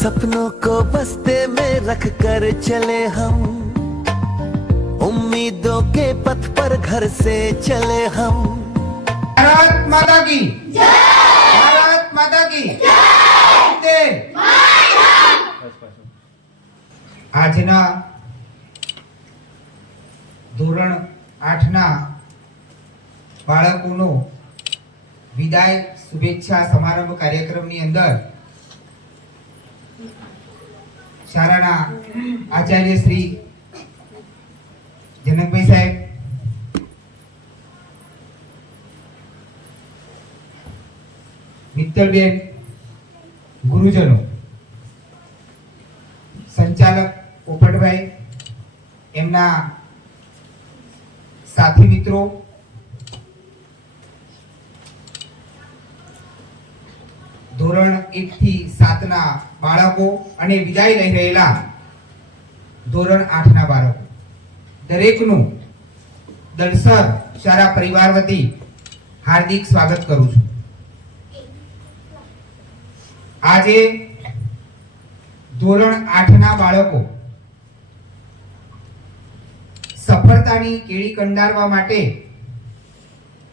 सपनों को बस्ते में रख कर चले हम, उम्मीदों के पथ पर घर से चले हम। भारत माता की जय, भारत माता की जय। આજના ધોરણ 8ના બાળકોનો વિદાય શુભેચ્છા સમારંભ કાર્યક્રમની અંદર શાળાના આચાર્ય શ્રી જનકભાઈ સાહેબ, મિત્તલબેન, ગુરુજનો, સંચાલક પોપટભાઈ, એમના સાથી મિત્રો, ધોરણ 1 થી 7 ના બાળકો અને વિદાય લઈ રહેલા ધોરણ 8 ના બાળકો દરેકનું દલસર શાળા પરિવાર વતી હાર્દિક સ્વાગત કરું છું। આજે ધોરણ 8 ના બાળકો સફળતાની કેળી કંડારવા માટે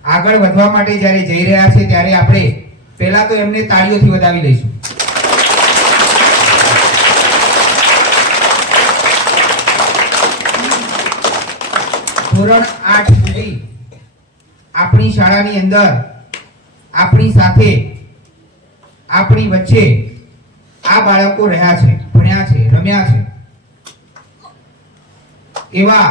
આગળ વધવા માટે જ્યારે જઈ રહ્યા છે ત્યારે આપણે પહેલા તો એમને તાળીઓથી વધાવી લઈશું। ધોરણ 8 સુધી આપણી શાળાની અંદર આપણી સાથે આપણી વચ્ચે આ બાળકો રહ્યા છે, ભણ્યા છે, રમ્યા છે। એવા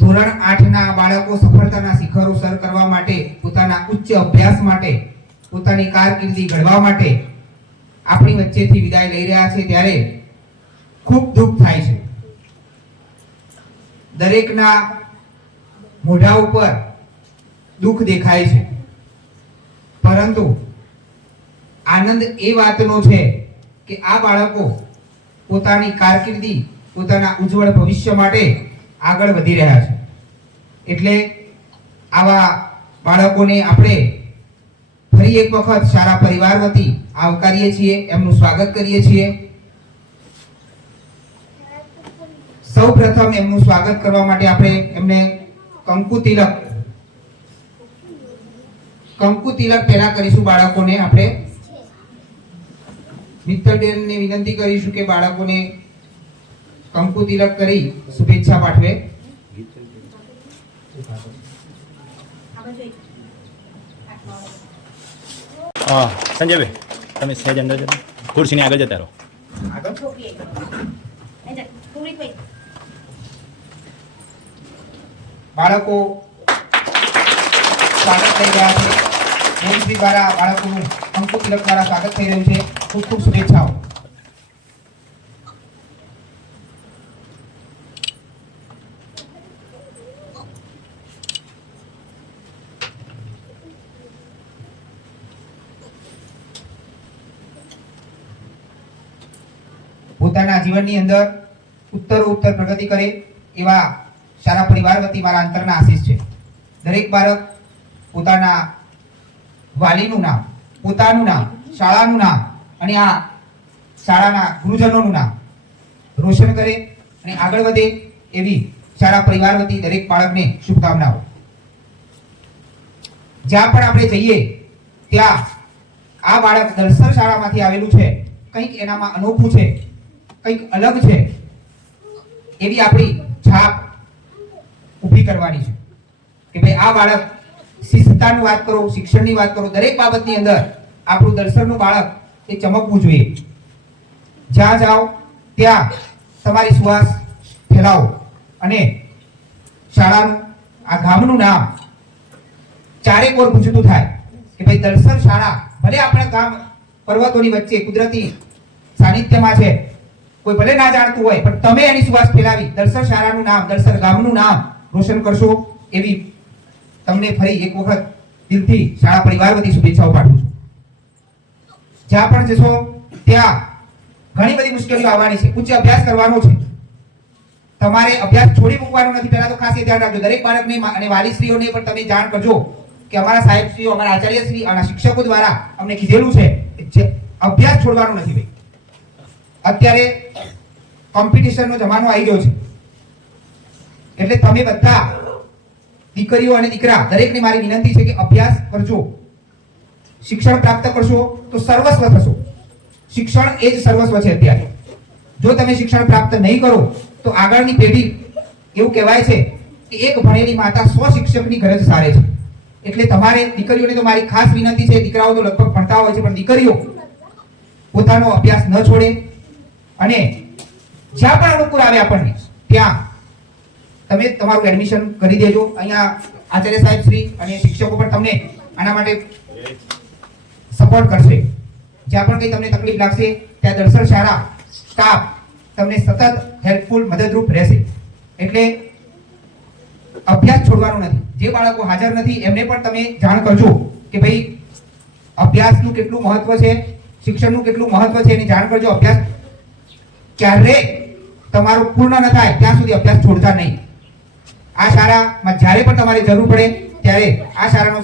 ધોરણ 8 ના બાળકો સફળતાના શિખરો સર કરવા માટે, પોતાના ઉચ્ચ અભ્યાસ માટે, પોતાની કારકિર્દી ઘડવા માટે આપણી વચ્ચેથી વિદાય લઈ રહ્યા છે ત્યારે ખૂબ દુઃખ થાય છે। દરેકના મોઢા ઉપર દુઃખ દેખાય છે, પરંતુ આનંદ એ વાતનો છે કે આ બાળકો પોતાની કારકિર્દી, પોતાના ઉજ્જવળ ભવિષ્ય માટે આગળ વધી રહ્યા છે। એટલે આવા બાળકોને આપણે ફરી એક વખત શાળા પરિવાર વતી આવકારીએ છીએ, એમનું સ્વાગત કરીએ છીએ। સૌપ્રથમ એમનું સ્વાગત કરવા માટે આપણે એમને કંકુ તિલક પહેલા કરીશું। બાળકોને આપણે મિત્તલબેનને વિનંતી કરીશું કે બાળકોને કંકુ તિલક કરી શુભેચ્છા પાઠવે। સંજયભાઈ, તમે સહેજ અંદર જતા, ખુરશીની આગળ જતા રહો। બાળકો સ્વાગત થઈ રહ્યા છે। મોનશ્રી દ્વારા બાળકોનું કંકુ તિલક દ્વારા સ્વાગત થઈ રહ્યું છે। ખૂબ ખૂબ શુભેચ્છાઓ। પોતાના જીવનની અંદર ઉત્તરોત્તર પ્રગતિ કરે એવા શાળા પરિવાર વતી મારા અંતરના આશીષ છે। દરેક બાળક પોતાના વાલીનું નામ, પોતાનું નામ, શાળાનું નામ અને આ શાળાના ગુરુજનોનું નામ રોશન કરે અને આગળ વધે એવી શાળા પરિવાર વતી દરેક બાળકને શુભકામનાઓ। જ્યાં પણ આપણે જઈએ ત્યાં આ બાળક દલસર શાળામાંથી આવેલું છે, કંઈક એનામાં અનોખું છે, કંઈક અલગ છે, એવી આપણી છાપ ઊભી કરવાની છે કે ભાઈ આ બાળક શિસ્તતાની વાત કરો, શિક્ષણની વાત કરો, દરેક બાબતની અંદર આપણું દલસરનું બાળક એ ચમકવું જોઈએ। જ્યાં જાઓ ત્યાં તમારી સુવાસ ફેલાવો અને શાળાનું, આ ગામનું નામ ચારેક ઓર ગુંજતું થાય કે ભાઈ દલસર શાળા, ભલે આપણા ગામ પર્વતોની વચ્ચે કુદરતી સાનિધ્યમાં છે, કોઈ ભલે ના જાણતું હોય, પણ તમે એની સુવાસ ફેલાવી દલસર શાળાનું નામ, દલસર ગામનું નામ રોશન કરશો એવી તમને ફરી એક વખત દિલથી શાળા પરિવાર વતી શુભેચ્છાઓ પાઠવું છું। જ્યાં પણ જશો ત્યાં ઘણી બધી મુશ્કેલીઓ આવવાની છે, ઉચ્ચ અભ્યાસ કરવાનો છે, તમારે અભ્યાસ છોડી મૂકવાનો નથી। પહેલા તો ખાસ એ ધ્યાન રાખજો, દરેક બાળકને અને વાલીશ્રીઓને પણ તમે જાણ કરજો કે અમારા સાહેબશ્રીઓ, અમારા આચાર્યશ્રી અને શિક્ષકો દ્વારા અમને કીધેલું છે અભ્યાસ છોડવાનો નથી ભાઈ. અત્યારે કોમ્પિટિશનનો જમાનો આવી ગયો છે, એટલે તમે બધા દીકરીઓ અને દીકરા દરેકને મારી વિનંતી છે કે અભ્યાસ કરજો. શિક્ષણ પ્રાપ્ત કરશો તો સર્વસ્વ થશો. શિક્ષણ એ જ સર્વસ્વ છે અત્યારે. જો તમે શિક્ષણ પ્રાપ્ત નહીં કરો તો આગળની પેઢી, એવું કહેવાય છે કે એક ભણેલી માતા 100 શિક્ષકની ગરજ સારે છે. એટલે તમારે દીકરીઓને તો મારી ખાસ વિનંતી છે, દીકરાઓ તો લગભગ ભણતા હોય છે, પણ દીકરીઓ પોતાનો અભ્યાસ ન છોડે અને જ્યાં પણ અનુકૂળ આવે આપણને ત્યાં તમે તમારું એડમિશન કરી દેજો. અહીંયા આચાર્ય સાહેબ શ્રી અને શિક્ષકો પણ તમને આના માટે સપોર્ટ કરશે. જ્યાં પણ કંઈ તમને તકલીફ લાગશે ત્યાં દર્શન શાળા સ્ટાફ તમને સતત હેલ્પફુલ મદદરૂપ રહેશે. એટલે અભ્યાસ છોડવાનો નથી. જે બાળકો હાજર નથી એમને પણ તમે જાણ કરજો કે ભાઈ અભ્યાસનું કેટલું મહત્વ છે, શિક્ષણનું કેટલું મહત્વ છે એની જાણ કરજો. અભ્યાસ ક્યારે તમારું પૂર્ણ ન થાય ત્યાં સુધી અભ્યાસ છોડતા નહીં. આ શાળામાં જ્યારે પણ તમારે જરૂર પડે ત્યારે આ શાળાનો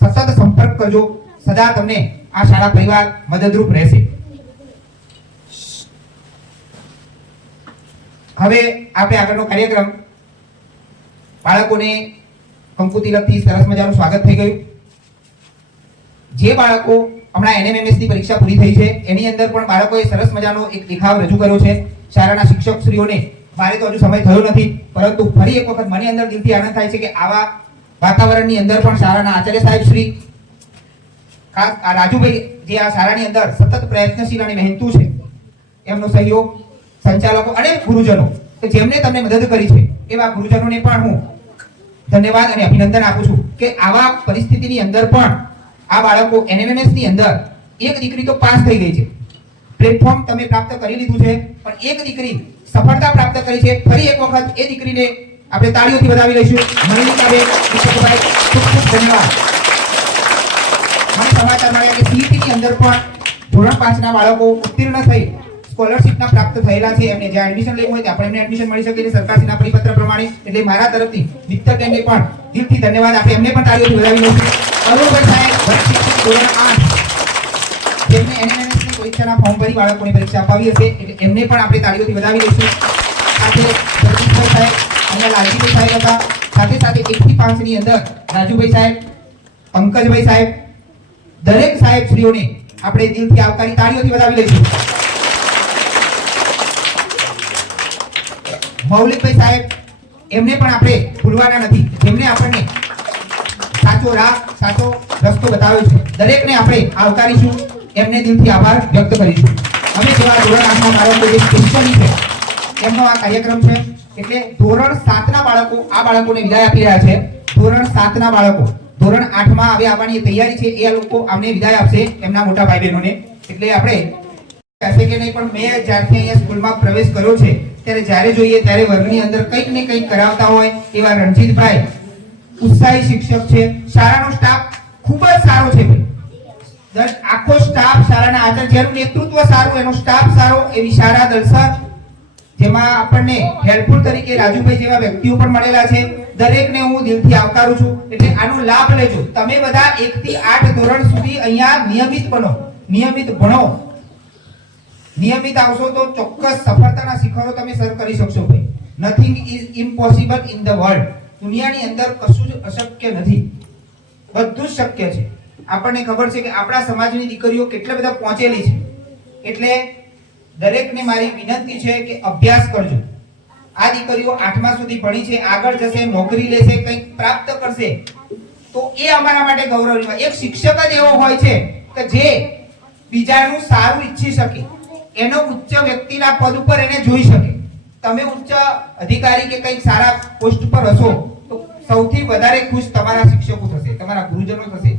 સતત સંપર્ક કરજો. સદા તમને આ શાળા પરિવાર મદદરૂપ રહેશે. હવે આપણે આગળનો કાર્યક્રમ, બાળકોને કંકુ તિલકથી સરસ મજાનું સ્વાગત થઈ ગયું. જે બાળકો હમણાં NMMS ની પરીક્ષા પૂરી થઈ છે એની અંદર પણ બાળકોએ સરસ મજાનો એક દેખાવ રજૂ કર્યો છે. શાળાના શિક્ષકશ્રીઓને મારે તો હજુ સમય થયો નથી, પરંતુ ફરી એક વખત મને અંદર દિલથી આનંદ થાય છે કે આવા વાતાવરણની અંદર પણ શાળાના આચાર્ય સાહેબ શ્રી, ખાસ આ રાજુભાઈ જે આ શાળાની અંદર સતત પ્રયત્નશીલ અને મહેનતુ છે, એમનો સહયોગ, સંચાલકો અને ગુરુજનો કે જેમને તમને મદદ કરી છે એવા ગુરુજનોને પણ હું ધન્યવાદ અને અભિનંદન આપું છું કે આવા પરિસ્થિતિની અંદર પણ આ બાળકો NMMS ની અંદર એક દીકરી તો પાસ થઈ ગઈ છે, પ્લેટફોર્મ તમે પ્રાપ્ત કરી લીધું છે, પણ એક દીકરી સફળતા પ્રાપ્ત કરી છે. ફરી એક વખત એ દીકરીને આપણે તાળીઓથી વધાવી લઈશું. મનીષાબેન, શિક્ષકભાઈ, ખૂબ ખૂબ ધન્યવાદ. મને સમાચાર મળ્યા કે CET ની અંદર પણ ધોરણ 5 ના બાળકો ઉત્તીર્ણ થઈ સ્કોલરશિપના પ્રાપ્ત થયેલા છે. એમને જ્યાં એડમિશન લેવું હોય ત્યાં પણ એમને એડમિશન મળી શકે છે સરકારશ્રીના પરિપત્ર પ્રમાણે. એટલે મારા તરફથી મિત્તરબેનને પણ દિલથી ધન્યવાદ આપે, એમને પણ તાળીઓથી વધાવી લઈશું. અરુણભાઈ સાહેબ, વર્ગ શિક્ષક ધોરણ 8, જેમને NMMS ની પરીક્ષાના ફોર્મ ભરી બાળકોની પરીક્ષા અપાવી હશે, એટલે એમને પણ આપણે તાળીઓથી વધાવી લઈશું. સાથે જગદીશભાઈ સાહેબ, અહીંયા લાલજીભાઈ સાહેબ હતા, સાથે સાથે 1 થી 5 ની અંદર રાજુભાઈ સાહેબ, પંકજભાઈ સાહેબ, દરેક સાહેબ શ્રીઓને આપણે દિલથી આવકારી તાળીઓથી વધાવી લઈશું. મૌલિકભાઈ સાહેબ, એમને પણ આપણે ભૂલવાના નથી, જેમને આપણને સાચો રાહ, સાચો રસ્તો બતાવ્યો છે. દરેકને આપણે આવકારીશું, એમને દિલથી આભાર વ્યક્ત કરીશું. અમે જેવા ધોરણ 8 ના બાળકો જે સ્પેશિયલી છે એમનો આ કાર્યક્રમ છે. એટલે ધોરણ 7 ના બાળકો આ બાળકોને વિદાય આપી રહ્યા છે. ધોરણ 7 ના બાળકો ધોરણ 8 માં હવે આવવાની તૈયારી છે, એ લોકો અમને વિદાય આપશે એમના મોટા ભાઈ બહેનોને. એટલે આપણે કહેશે કે નહીં, પણ મેં જ્યારથી અહીંયા સ્કૂલમાં પ્રવેશ કર્યો છે ત્યારે જ્યારે જોઈએ ત્યારે વર્ગની અંદર કંઈક ને કંઈક કરાવતા હોય એવા રણજીતભાઈ ઉત્સાહી શિક્ષક છે. શાળાનો સ્ટાફ ખૂબ જ સારો છે. આખો સ્ટાફ શાળાના આચાર્ય, જેનું નેતૃત્વ સારું એનો સ્ટાફ સારો, એવી શાળા દલસર, જેમાં આપણને હેલ્પફુલ તરીકે રાજુભાઈ જેવા વ્યક્તિઓ પણ મળેલા છે. દરેકને હું દિલથી આવકારું છું. એટલે આનો લાભ લેજો. તમે બધા 1 થી 8 ધોરણ સુધી અહીંયા નિયમિત બનો, નિયમિત ભણો. નિયમિત આવશો તો ચોક્કસ સફળતાના શિખરો તમે સર કરી શકશો ભાઈ. Nothing is impossible in the world. દુનિયાની અંદર કશું જ અશક્ય નથી, બધું જ શક્ય છે. આપણને ખબર છે કે આપણા સમાજની દીકરીઓ કેટલા બધા પહોંચેલી છે. એટલે દરેકને મારી વિનંતી છે કે અભ્યાસ કરજો. આ દીકરીઓ 8મા સુધી ભણી છે, આગળ જશે, નોકરી લેશે, કંઈક પ્રાપ્ત કરશે તો એ અમારા માટે ગૌરવની વાત. એક શિક્ષક જ એવો હોય છે કે જે બીજાનું સારું ઈચ્છી શકે, એનો ઉચ્ચ વ્યક્તિના પદ ઉપર એને જોઈ શકે. તમે ઉચ્ચ અધિકારી કે કંઈક સારા પોસ્ટ પર હશો તો સૌથી વધારે ખુશ તમારા શિક્ષકો થશે, તમારા ગુરુજનો થશે,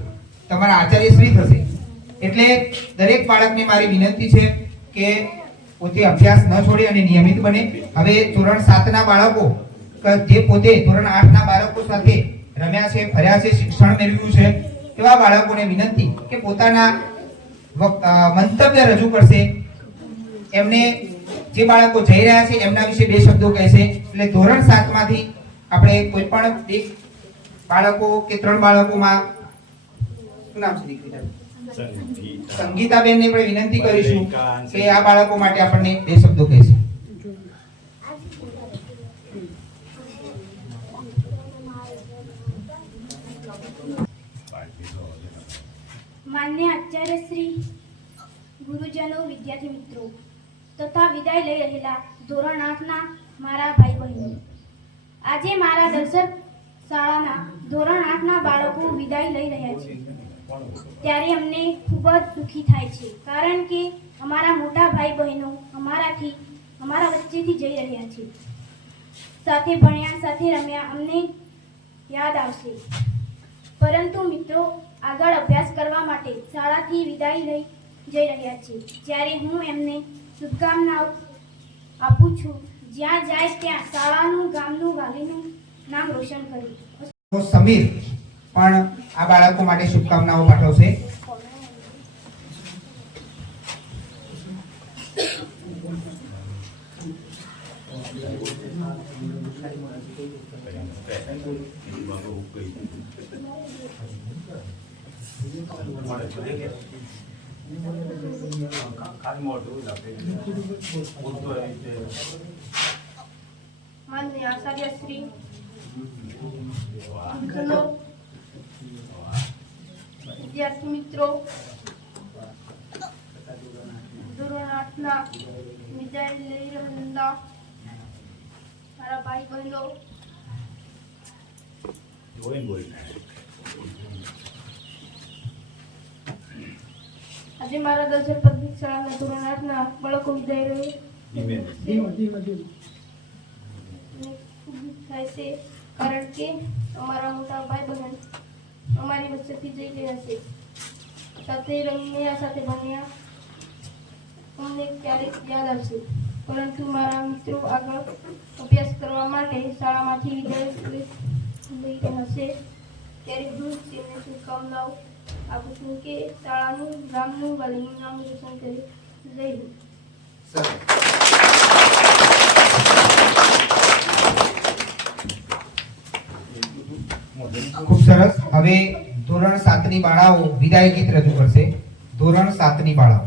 તમારા આચાર્યશ્રી થશે. એટલે દરેક બાળકને મારી વિનંતી છે કે પોતે અભ્યાસ ન છોડે અને નિયમિત બને. હવે ધોરણ 7 ના બાળકો જે પોતે ધોરણ 8 ના બાળકો સાથે રમ્યા છે, ફર્યા છે, શિક્ષણ મેળવ્યું છે, એવા બાળકોને વિનંતી કે પોતાના મંતવ્ય રજૂ કરશે. એમને જે બાળકો જઈ રહ્યા છે એમના વિશે 2 શબ્દો કહેશે. એટલે ધોરણ 7 માંથી આપણે કોઈ પણ 2 બાળકો કે 3 બાળકોમાં, શું નામ છે દીકરી? સંગીતાબેનને પણ વિનંતી કરીશું કે આ બાળકો માટે આપણને 2 શબ્દો કહેશે. માન્ય આચાર્ય શ્રી, ગુરુજનો, વિદ્યાર્થી મિત્રો તથા વિદાય લઈ રહેલા ધોરણ 8ના મારા ભાઈ બહેનો, આજે મારા દર્શક શાળાના ધોરણ 8ના બાળકો વિદાય લઈ રહ્યા છે ત્યારે અમને ખૂબ જ દુઃખી થાય છે, કારણ કે અમારા મોટા ભાઈ બહેનો અમારા વચ્ચેથી જઈ રહ્યા છે. સાથે ભણ્યા, સાથે રમ્યા, અમને યાદ આવશે. પરંતુ મિત્રો આગળ અભ્યાસ કરવા માટે શાળાથી વિદાય લઈ જઈ રહ્યા છે જ્યારે હું એમને શુભકામનાઓ આપું છું. જ્યાં જાય ત્યાં શાળાનું, ગામનું, વાલીનું નામ રોશન કરે. તો સમીર પણ આ બાળકો માટે શુભકામનાઓ પાઠવશે. માન્ય આચાર્ય શ્રી, ગુરુજનો, વિદ્યાર્થી મિત્રો, ધોરણ 8ના વિદાય લઈ રહેલા મારા ભાઈ બહેનો, આજે મારા દર્શક પ્રાથમિક શાળાના ધોરણ 8ના બાળકો વિદાય લઈ થાય છે, કારણ કે અમારા મોટા ભાઈ બહેન અમારી વચ્ચેથી જઈ રહ્યા છે. સાથે રમ્યા, સાથે ભણ્યા, અમને ક્યારેક યાદ આવશે. પરંતુ મારા મિત્રો આગળ અભ્યાસ કરવા માટે શાળામાંથી વિદાય લઈ રહ્યા છે ત્યારે હું તેમને શુભકામનાઓ આપું છું કે શાળાનું, ગામનું, વાલીનું નામ રોશન કરે. જય હિન્દ. ખૂબ સરસ. હવે ધોરણ 7ની બાળાઓ વિદાય ગીત રજૂ કરશે. ધોરણ 7ની બાળાઓ.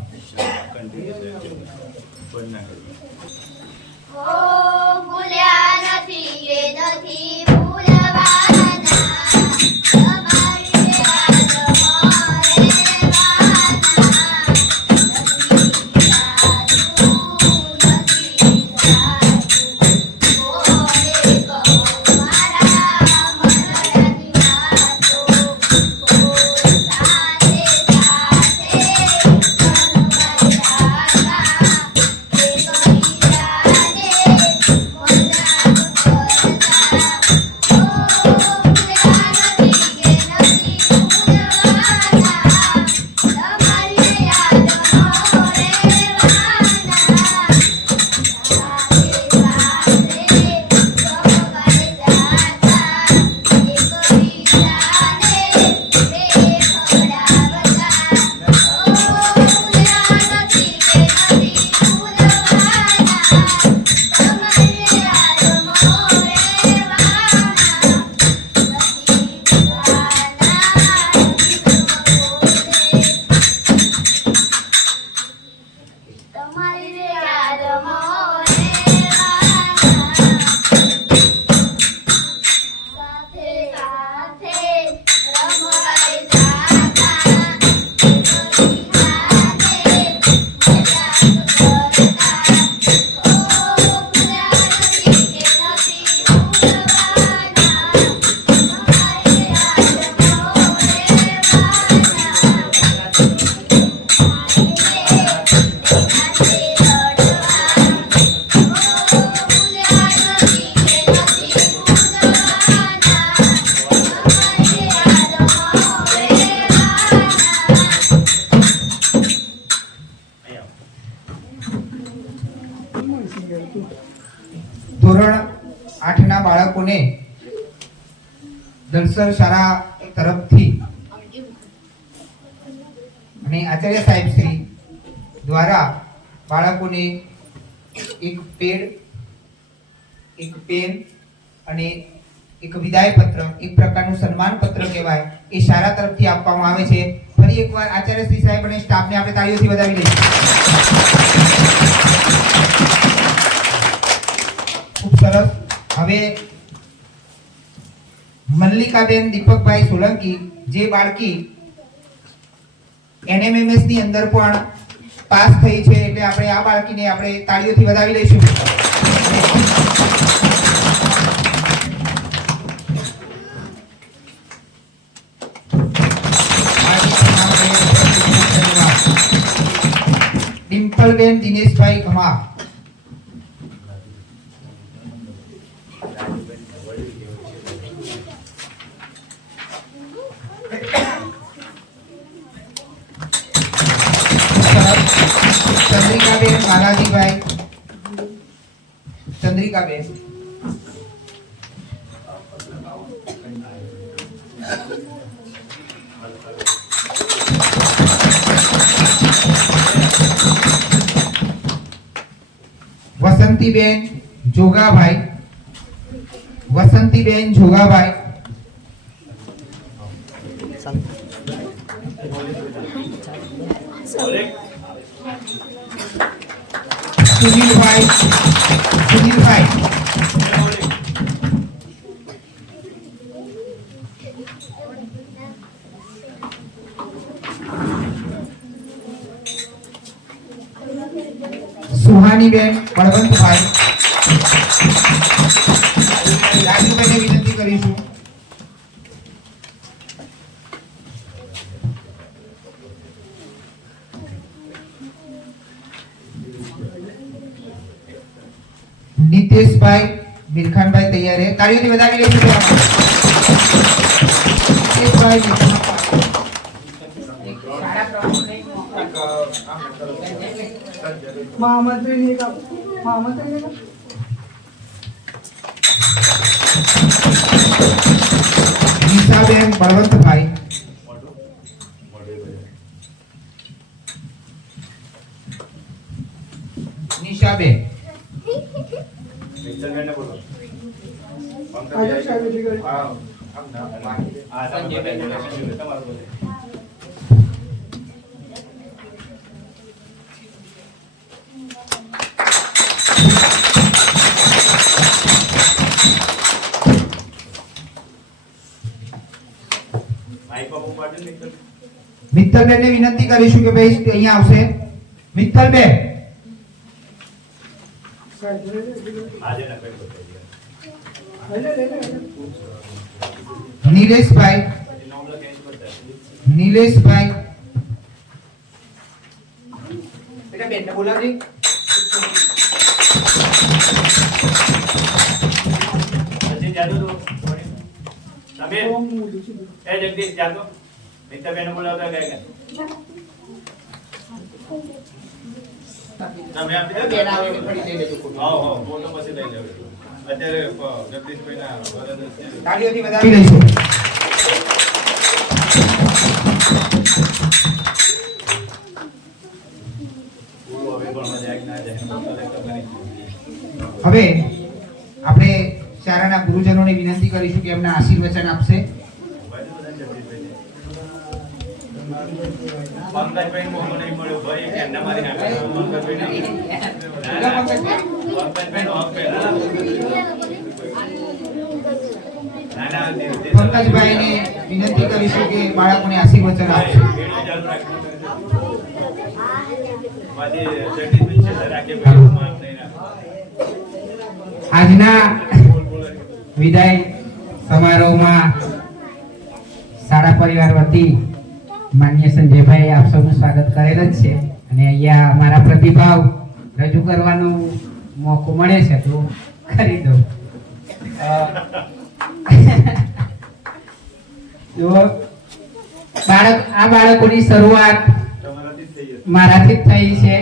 ધોરણ 8ના બાળકોને દલસર શાળા તરફથી અને આચાર્ય સાહેબ શ્રી દ્વારા બાળકોને એક પેડ, એક પેન અને એક વિદાય પત્ર, એક પ્રકારનું સન્માન પત્ર કહેવાય, એ શાળા તરફથી આપવામાં આવે છે. ફરી એકવાર આચાર્ય શ્રી સાહેબ અને સ્ટાફને આપણે તાળીઓથી વધાવી લઈશું. ખૂબ સરસ. હવે મલ્લિકાબેન દીપકભાઈ સોલંકી, જે બાળકી NMMS ની અંદર પણ પાસ થઈ છે, એટલે આપણે આ બાળકીને આપણે તાળીઓથી વધાવી લઈશું. ડિમ્પલબેન દિનેશભાઈ કમા, ચંદ્રિકાબેન માલાજીભાઈ, ચંદ્રિકાબેન, વસંતીબેન જોગાભાઈ, વસંતીબેન જોગાભાઈ, સુનિલભાઈ, સુનિલભાઈ, સુહાનીબેન બળવંતભાઈ, રાજુભાઈને વિનંતી કરીશું. નિતેશભાઈ મિલખાનભાઈ તૈયાર છે, તાળીઓથી વધાવી લઈશું. નિતેશભાઈ નિશાબેન બળવંતભાઈ, નિશાબેન, મિત્તલબેન ને વિનંતી કરીશું કે ભાઈ અહીંયા આવશે. મિત્તલબેન, નીલેશભાઈ, નીલેશભાઈ, બેટા બેનને બોલાવજે. જગદીશ જાતો મિત્રબેન બોલાવતા ગયા તમે બેન આવે કે ફરી લઈ લેજો. હા ફોટો પછી લઈ લેજો. અત્યારે જગદીશભાઈના તાળીઓથી વધાવી લઈશું. હવે આપણે શાળાના ગુરુજનોને વિનંતી કરીશું કે એમના આશીર્વચન આપશે. પંકજભાઈ મોહન નહીં મળ્યો ભાઈ એમને મારી નાખ્યો. પંકજભાઈને વિનંતી કરીશું કે બાળકોને આશીર્વચન આપશે. આજના વિદાય સમારોહમાં શાળા પરિવાર વતી માન્ય સંજયભાઈ આપ સૌનું સ્વાગત કરેલ જ છે અને અહીંયા મારા પ્રતિભાવ રજૂ કરવાનો મોકો મળે છે તો કરી દઉં. આ બાળકોની શરૂઆત મારાથી જ થઈ છે.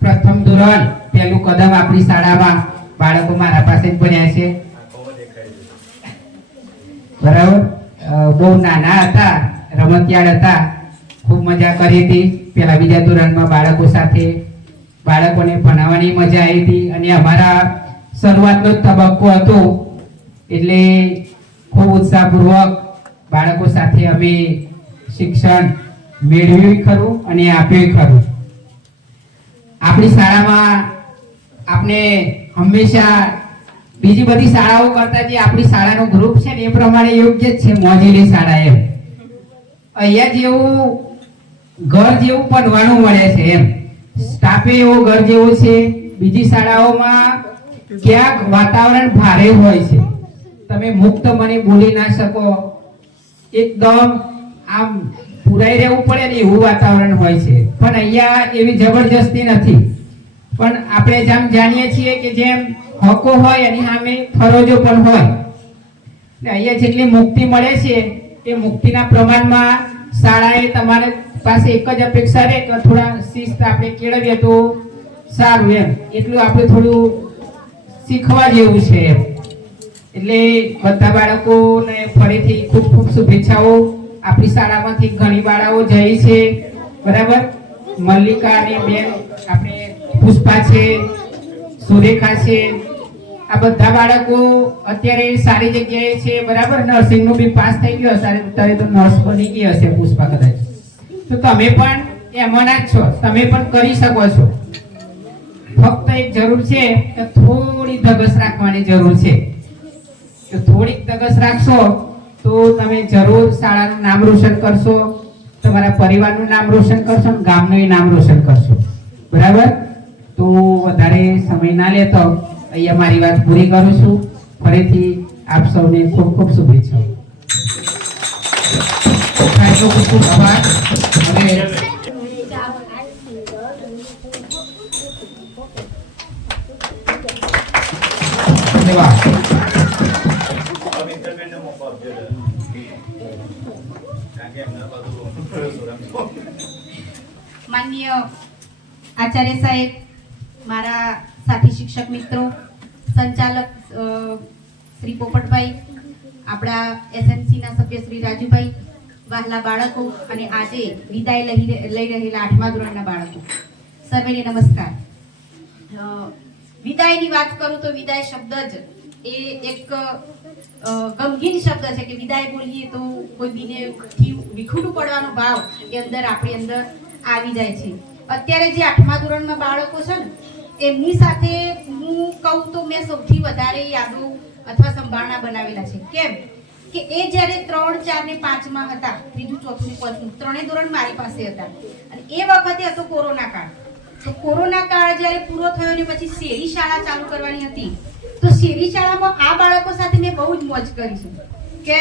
પ્રથમ ધોરણ પહેલું કદમ આપણી શાળામાં બાળકો મારા પાસે જ ભણ્યા છે. બરાબર, બહુ નાના હતા, રમતિયાળ હતા, ખૂબ મજા કરી હતી. પેલા બીજા ધોરણમાં બાળકો સાથે બાળકોને ભણાવવાની મજા આવી હતી અને અમારા શરૂઆતનો તબક્કો હતો એટલે ખૂબ ઉત્સાહપૂર્વક બાળકો સાથે અમે શિક્ષણ મેળવ્યું ખરું અને આપ્યું ખરું. આપણી શાળામાં આપણે હંમેશા બીજી બધી શાળાઓ કરતા જે આપણી શાળાનું ગ્રુપ છે ને એ પ્રમાણે યોગ્ય જ છે મોજીલી શાળા એમ. અહીંયા જેવું ઘર જેવું બનવાનું મળે છે એમ. સ્ટાફે એવો ઘર જેવો છે. બીજી શાળાઓમાં ક્યાંક વાતાવરણ ભારે હોય છે, તમે મુક્ત મને બોલી ના શકો, એકદમ આમ પુરાઈ રહેવું પડે ને એવું વાતાવરણ હોય છે. પણ અહીંયા એવી જબરજસ્તી નથી. પણ આપણે જેમ જાણીએ છીએ કે જેમ હકો હોય એની સામે ફરજો પણ હોય. અહીંયા જેટલી મુક્તિ મળે છે એ મુક્તિના પ્રમાણમાં શાળાએ તમારે પાસે એક જ અપેક્ષા રહે કે થોડા શિસ્ત આપણે કેળવીએ તો સારું એમ. એટલું આપણે થોડું શીખવા જેવું છે એમ. એટલે બધા બાળકોને ફરીથી ખૂબ ખૂબ શુભેચ્છાઓ. આપણી શાળામાંથી ઘણી બાળાઓ જઈ છે, બરાબર. મલ્લિકા અને બેન, આપણે પુષ્પા છે, સુરેખા છે, આ બધા બાળકો અત્યારે સારી જગ્યાએ છે, બરાબર. નર્સિંગનું બી પાસ થઈ ગયો હશે, અત્યારે તો નર્સ બની ગઈ હશે પુષ્પા કદાચ. તો તમે પણ એમાંના જ છો, તમે પણ કરી શકો છો. ફક્ત એક જરૂર છે કે થોડી ધગસ રાખવાની જરૂર છે. તો થોડીક ધગસ રાખશો તો તમે જરૂર શાળાનું નામ રોશન કરશો, તમારા પરિવારનું નામ રોશન કરશો, ગામનું નામ રોશન કરશો, બરાબર. તો વધારે સમય ના લેતો અહીંયા મારી વાત પૂરી કરું છું. ફરીથી આપ સૌને ખૂબ ખૂબ શુભેચ્છાઓ. ખૂબ ખૂબ આભાર. હવે ધન્યવાદ. હવે ઇન્ટરવ્યુને મોકો આપજો. કારણ કે એમના બધું માનનીય આચાર્ય સાહેબ, મારા સાથી શિક્ષક મિત્રો, સંચાલક શ્રી પોપટભાઈ, આપણા એસએમસીના સભ્ય શ્રી રાજુભાઈ, વહાલા બાળકો અને આજે વિદાય લઈ રહેલા 8મા ધોરણના બાળકો, સર્વેને નમસ્કાર. વિદાયની વાત કરું તો વિદાય શબ્દ જ એ એક ગમગીન શબ્દ છે કે વિદાય બોલીએ તો કોઈ બીને વિખૂટું પડવાનો ભાવ એ અંદર આપણી અંદર આવી જાય છે. અત્યારે જે 8મા ધોરણમાં બાળકો છે ને એમની સાથે હું કહું તો મેં સૌથી વધારે યાદો અથવા સંભાળના બનાવેલા છે. કેમ કે એ જ્યારે 3, 4 ને 5માં હતા, ત્રીજું, ચોથું ને પાંચમું, ત્રણેય ધોરણ મારી પાસે હતા. અને એ વખતે હતો કોરોના કાળ. તો કોરોના કાળ જ્યારે પૂરો થયો ને પછી શેરી શાળા ચાલુ કરવાની હતી, તો શેરી શાળામાં આ બાળકો સાથે મેં બહુ જ મોજ કરી છે કે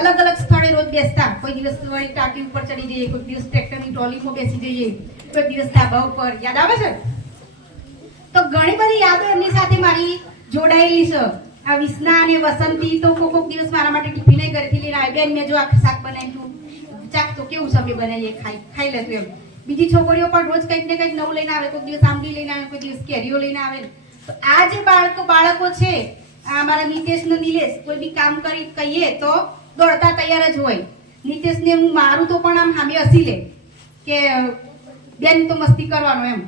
અલગ અલગ સ્થળે રોજ બેસતા. કોઈ દિવસ વળી ટાંકી ઉપર ચડી જઈએ, કોઈ દિવસ ટ્રેક્ટરની ટ્રોલીમાં બેસી જઈએ, કોઈ દિવસ ધાબા ઉપર. યાદ આવે છે? તો ઘણી બધી યાદો એમની સાથે મારી જોડાયેલી છે. આ વિસના અને વસંતી તો કોક દિવસ મારા માટે ટિફિન ઘરેથી લઈને આવી, બેન મેં જો આ શાક બનાવ્યું, ચાક તો કેવું સમય બનાવીએ, ખાઈ લેતું એમ. બીજી છોકરીઓ પણ રોજ કંઈક ને કંઈક નવું લઈને આવે, કોઈ દિવસ આંબલી લઈને આવે, કોઈ દિવસ કેરીઓ લઈને આવે. તો આ જે બાળકો છે, અમારા નિતેશ ને નિલેશ, કોઈ બી કામ કરી કહીએ તો દોડતા તૈયાર જ હોય. નિતેશને હું મારું તો પણ આમ સામે હસી લે કે બેન તો મસ્તી કરવાનો એમ.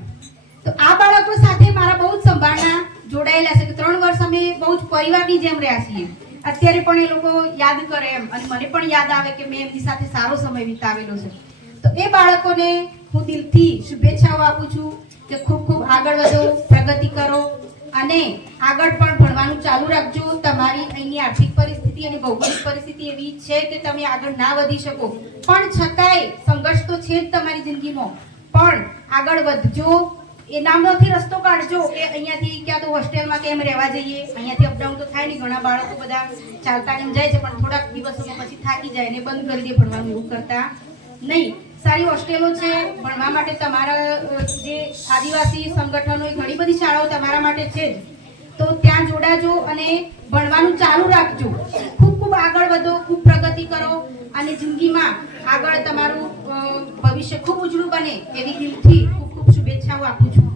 તો આ બાળકો સાથે મારા બહુ જ સંભાળના જોડાયેલા છે કે 3 વર્ષ અમે બહુ જ પરિવારની જેમ રહ્યા છીએ. અત્યારે પણ એ લોકો યાદ કરે એમ, અને મને પણ યાદ આવે કે મેં એમની સાથે સારો સમય વિતાવેલો છે. તો એ બાળકોને હું દિલથી શુભેચ્છાઓ આપું છું કે ખૂબ ખૂબ આગળ વધો, પ્રગતિ કરો અને આગળ પણ ભણવાનું ચાલુ રાખજો. તમારી અહીંની આર્થિક પરિસ્થિતિ અને ભૌગોલિક પરિસ્થિતિ એવી છે કે તમે આગળ ના વધી શકો, પણ છતાંય સંઘર્ષ તો છે જ તમારી જિંદગીમાં, પણ આગળ વધજો. એ નામથી રસ્તો કાઢજો કે અહીંયાથી ક્યાં તો હોસ્ટેલમાં કેમ રહેવા જઈએ. અહીંયાથી અપડાઉન તો થાય નહીં, ઘણા બાળકો બધા ચાલતા એમ જાય છે, પણ થોડાક દિવસોમાં પછી થાકી જાય ને બંધ કરી દે ભણવાનું. એવું કરતા નહીં. સારી હોસ્ટેલો છે ભણવા માટે. તમારા જે આદિવાસી સંગઠનો, ઘણી બધી શાળાઓ તમારા માટે છે જ, તો ત્યાં જોડાજો અને ભણવાનું ચાલુ રાખજો. ખૂબ ખૂબ આગળ વધો, ખૂબ પ્રગતિ કરો અને જિંદગીમાં આગળ તમારું ભવિષ્ય ખૂબ ઉજળું બને એવી દિલથી ખૂબ ખૂબ શુભેચ્છાઓ આપું છું.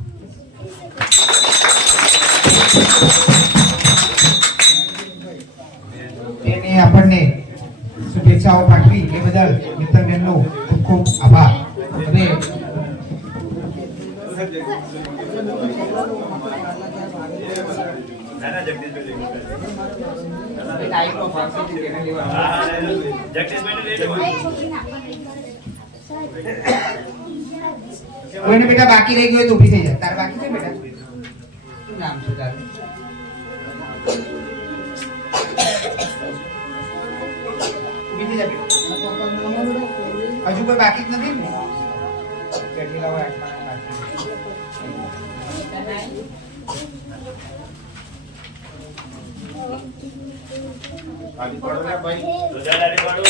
તેને આપણને શુભેચ્છાઓ પાઠવી એ બદલ મિત્રબેનનો ખૂબ ખૂબ આભાર. હવે ના ના જગદીશભાઈ લઈ લો. ટાઈપનો ભાગ છે તેને લેવાનો. હા જગદીશભાઈને લઈ લેવાનું. કોઈને બેટા બાકી રહી ગયો તો ઊભી થઈ જાય. તાર બાકી છે બેટા? શું નામ છે તારું? ઊભી થઈ જા બેટા. હજુ કોઈ બાકી જ નથી ને? કેટલી લાવો આટલા બાકી. આજી પાડો ને ભાઈ. તો જા ડારે પાડો.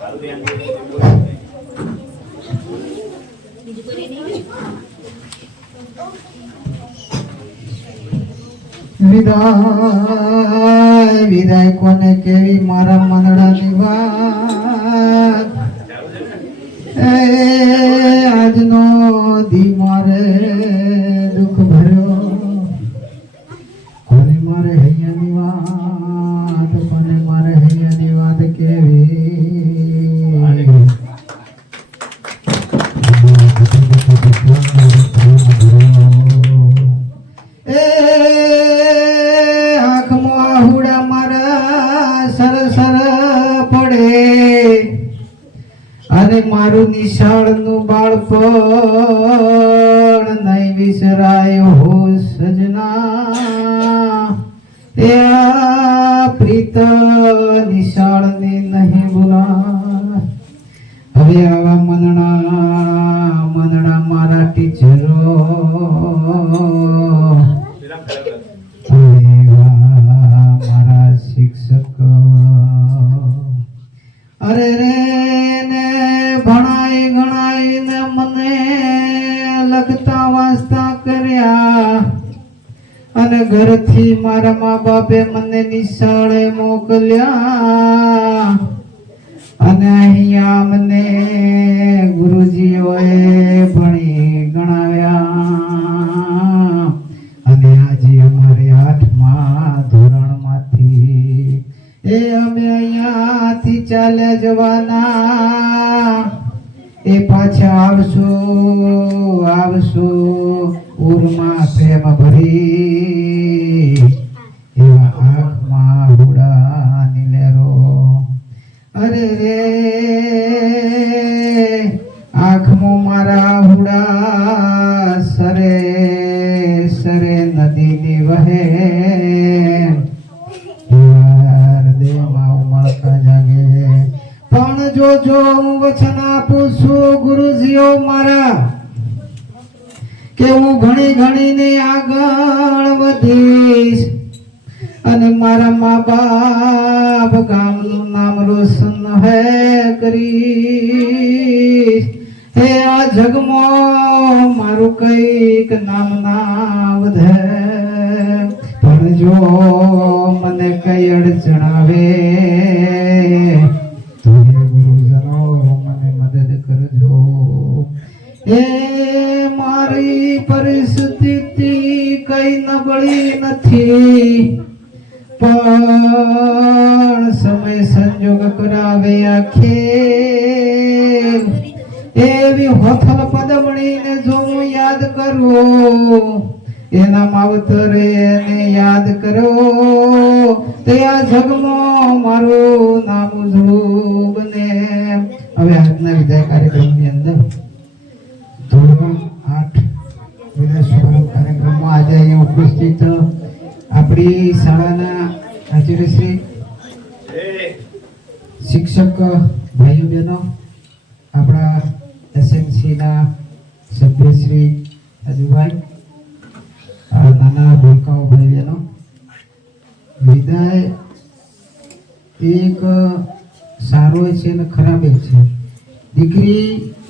પાડો બેન. બીજું કોઈ નહીં. વિદાય વિદાય કોને કેવી મારા મનડાની વાત એ આજનો દી મારે દુઃખ ભર્યો કોને મારે હૈયાની વાત કોને મારે હૈયાની વાત કેવી એ આંખમાં આહુડા મારા સરસર પડે અને મારું નિશાળનું બાળપણ નહીં વિસરાય હો સજના એ આ પ્રીત નિશાળને નહીં ભૂલા હવે આવા મનડા મારા ટીચરો વિરામ કરો. મારા શિક્ષક અરે રે ને ભણાઈ ગણાઈ ને મને લખતા વાંચતા કર્યા અને ઘરથી મારા મા બાપે મને નિશાળે મોકલ્યા અને અહીંયા મને ગુરુજીઓએ ભણી ગણાવ્યા અને આજે અમારે 8મા ધોરણમાંથી એ અમે અહીંયાથી ચાલ્યા જવાના એ પાછા આવશું ઉરમાં પ્રેમ ભરી એવા આંખમાં હુડાની લેરો અરે રે આંખમાં મારા હુડા સરે સરે નદીની વહે હૃદયમાં ઉમળકા જાગે પણ જો હું વચન આપું છું ગુરુજીઓ મારા કે હું ઘણીને આગળ વધીશ અને મારા મા બાપ ગામનું નામ રોશન હે કરીશ હે આ જગમાં મારું કઈક નામ ના વધે પણ જો મને કઈ અડચણ આવે તો હે ગુરુજનો મને મદદ કરજો એ મારી પરિસ્થિતિ કઈ નબળી નથી પણ સમય સંજોગ કરાવે આખે એવી હોથલ પદમણીને જો હું યાદ કરું એના માવતરે એને યાદ કરો તે આ જગમાં મારું નામ ઉજળું બને હવે આજના વિદાય કાર્યક્રમની અંદર ધોરણ 8 વિદાય સમારોહ કાર્યક્રમમાં આજે અહીંયા ઉપસ્થિત આપણી શાળાના આચાર્યશ્રી શિક્ષક ભાઈઓ બહેનો આપણા એસએમસીના સભ્યશ્રી અજુભાઈ નાના ભૂલકાઓ ભાઈ બહેનો વિદાય એક સારો છે અને ખરાબ છે દીકરી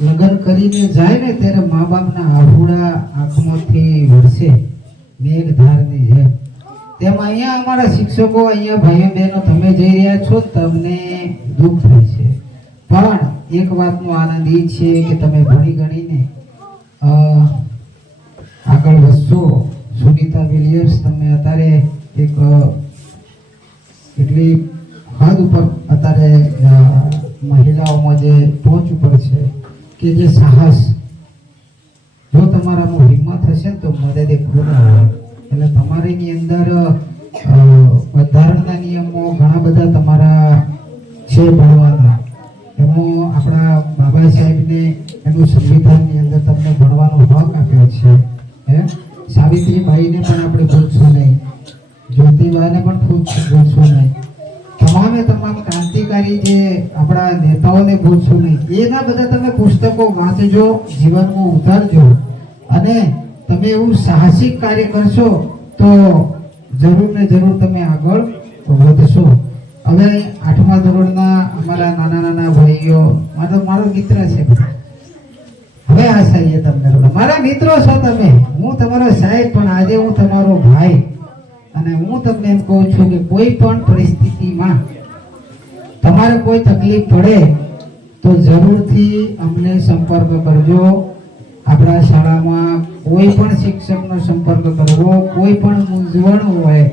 લગ્ન કરીને જાય ને ત્યારે મા બાપના આહુડા આંખમાંથી વરસે મેઘધારની જેમ તેમ અહીંયા અમારા શિક્ષકો અહીંયા ભાઈઓ બહેનો તમે જઈ રહ્યા છો તમને દુઃખ થાય છે પણ એક વાતનો આનંદ એ છે કે તમે ભણી ગણીને આગળ વધશો સુનીતા વિલિયમ્સ તમે અત્યારે એક એટલી હદ ઉપર અત્યારે મહિલાઓમાં જે પહોંચ ઉપર છે કે જે સાહસ જો તમે તમારામાં હિંમત હશે ને તો મદદ એ પૂર્ણ હોય. એટલે તમારીની અંદર બંધારણના નિયમો ઘણા બધા તમારા છે ભણવાના. એમાં આપણા બાબા સાહેબને એનું સંવિધાનની અંદર તમને ભણવાનો હક આપ્યો છે. હે સાવિત્રીબાઈને પણ આપણે ભૂલશો નહીં, જ્યોતિબાને પણ ભૂલશો નહીં, તમામ ક્રાંતિકારી જે આપણા નેતાઓને ભૂલશો નહીં. એના બધા તમે પુસ્તકો વાંચજો, જીવનમાં ઉતારજો અને તમે એવું સાહસિક કાર્ય કરશો તો જરૂર ને જરૂર તમે આગળ વધશો. હવે 8મા ધોરણના અમારા નાના ભાઈઓ, મારો મિત્ર છે. હવે આશાઈએ તમને મારા મિત્રો છો તમે, હું તમારો સાહેબ પણ આજે હું તમારો ભાઈ. અને હું તમને એમ કહું છું કે કોઈ પણ પરિસ્થિતિમાં તમારે કોઈ તકલીફ પડે તો જરૂરથી અમને સંપર્ક કરજો. આપણા શાળામાં કોઈ પણ શિક્ષકનો સંપર્ક કરવો, કોઈ પણ મૂંઝવણ હોય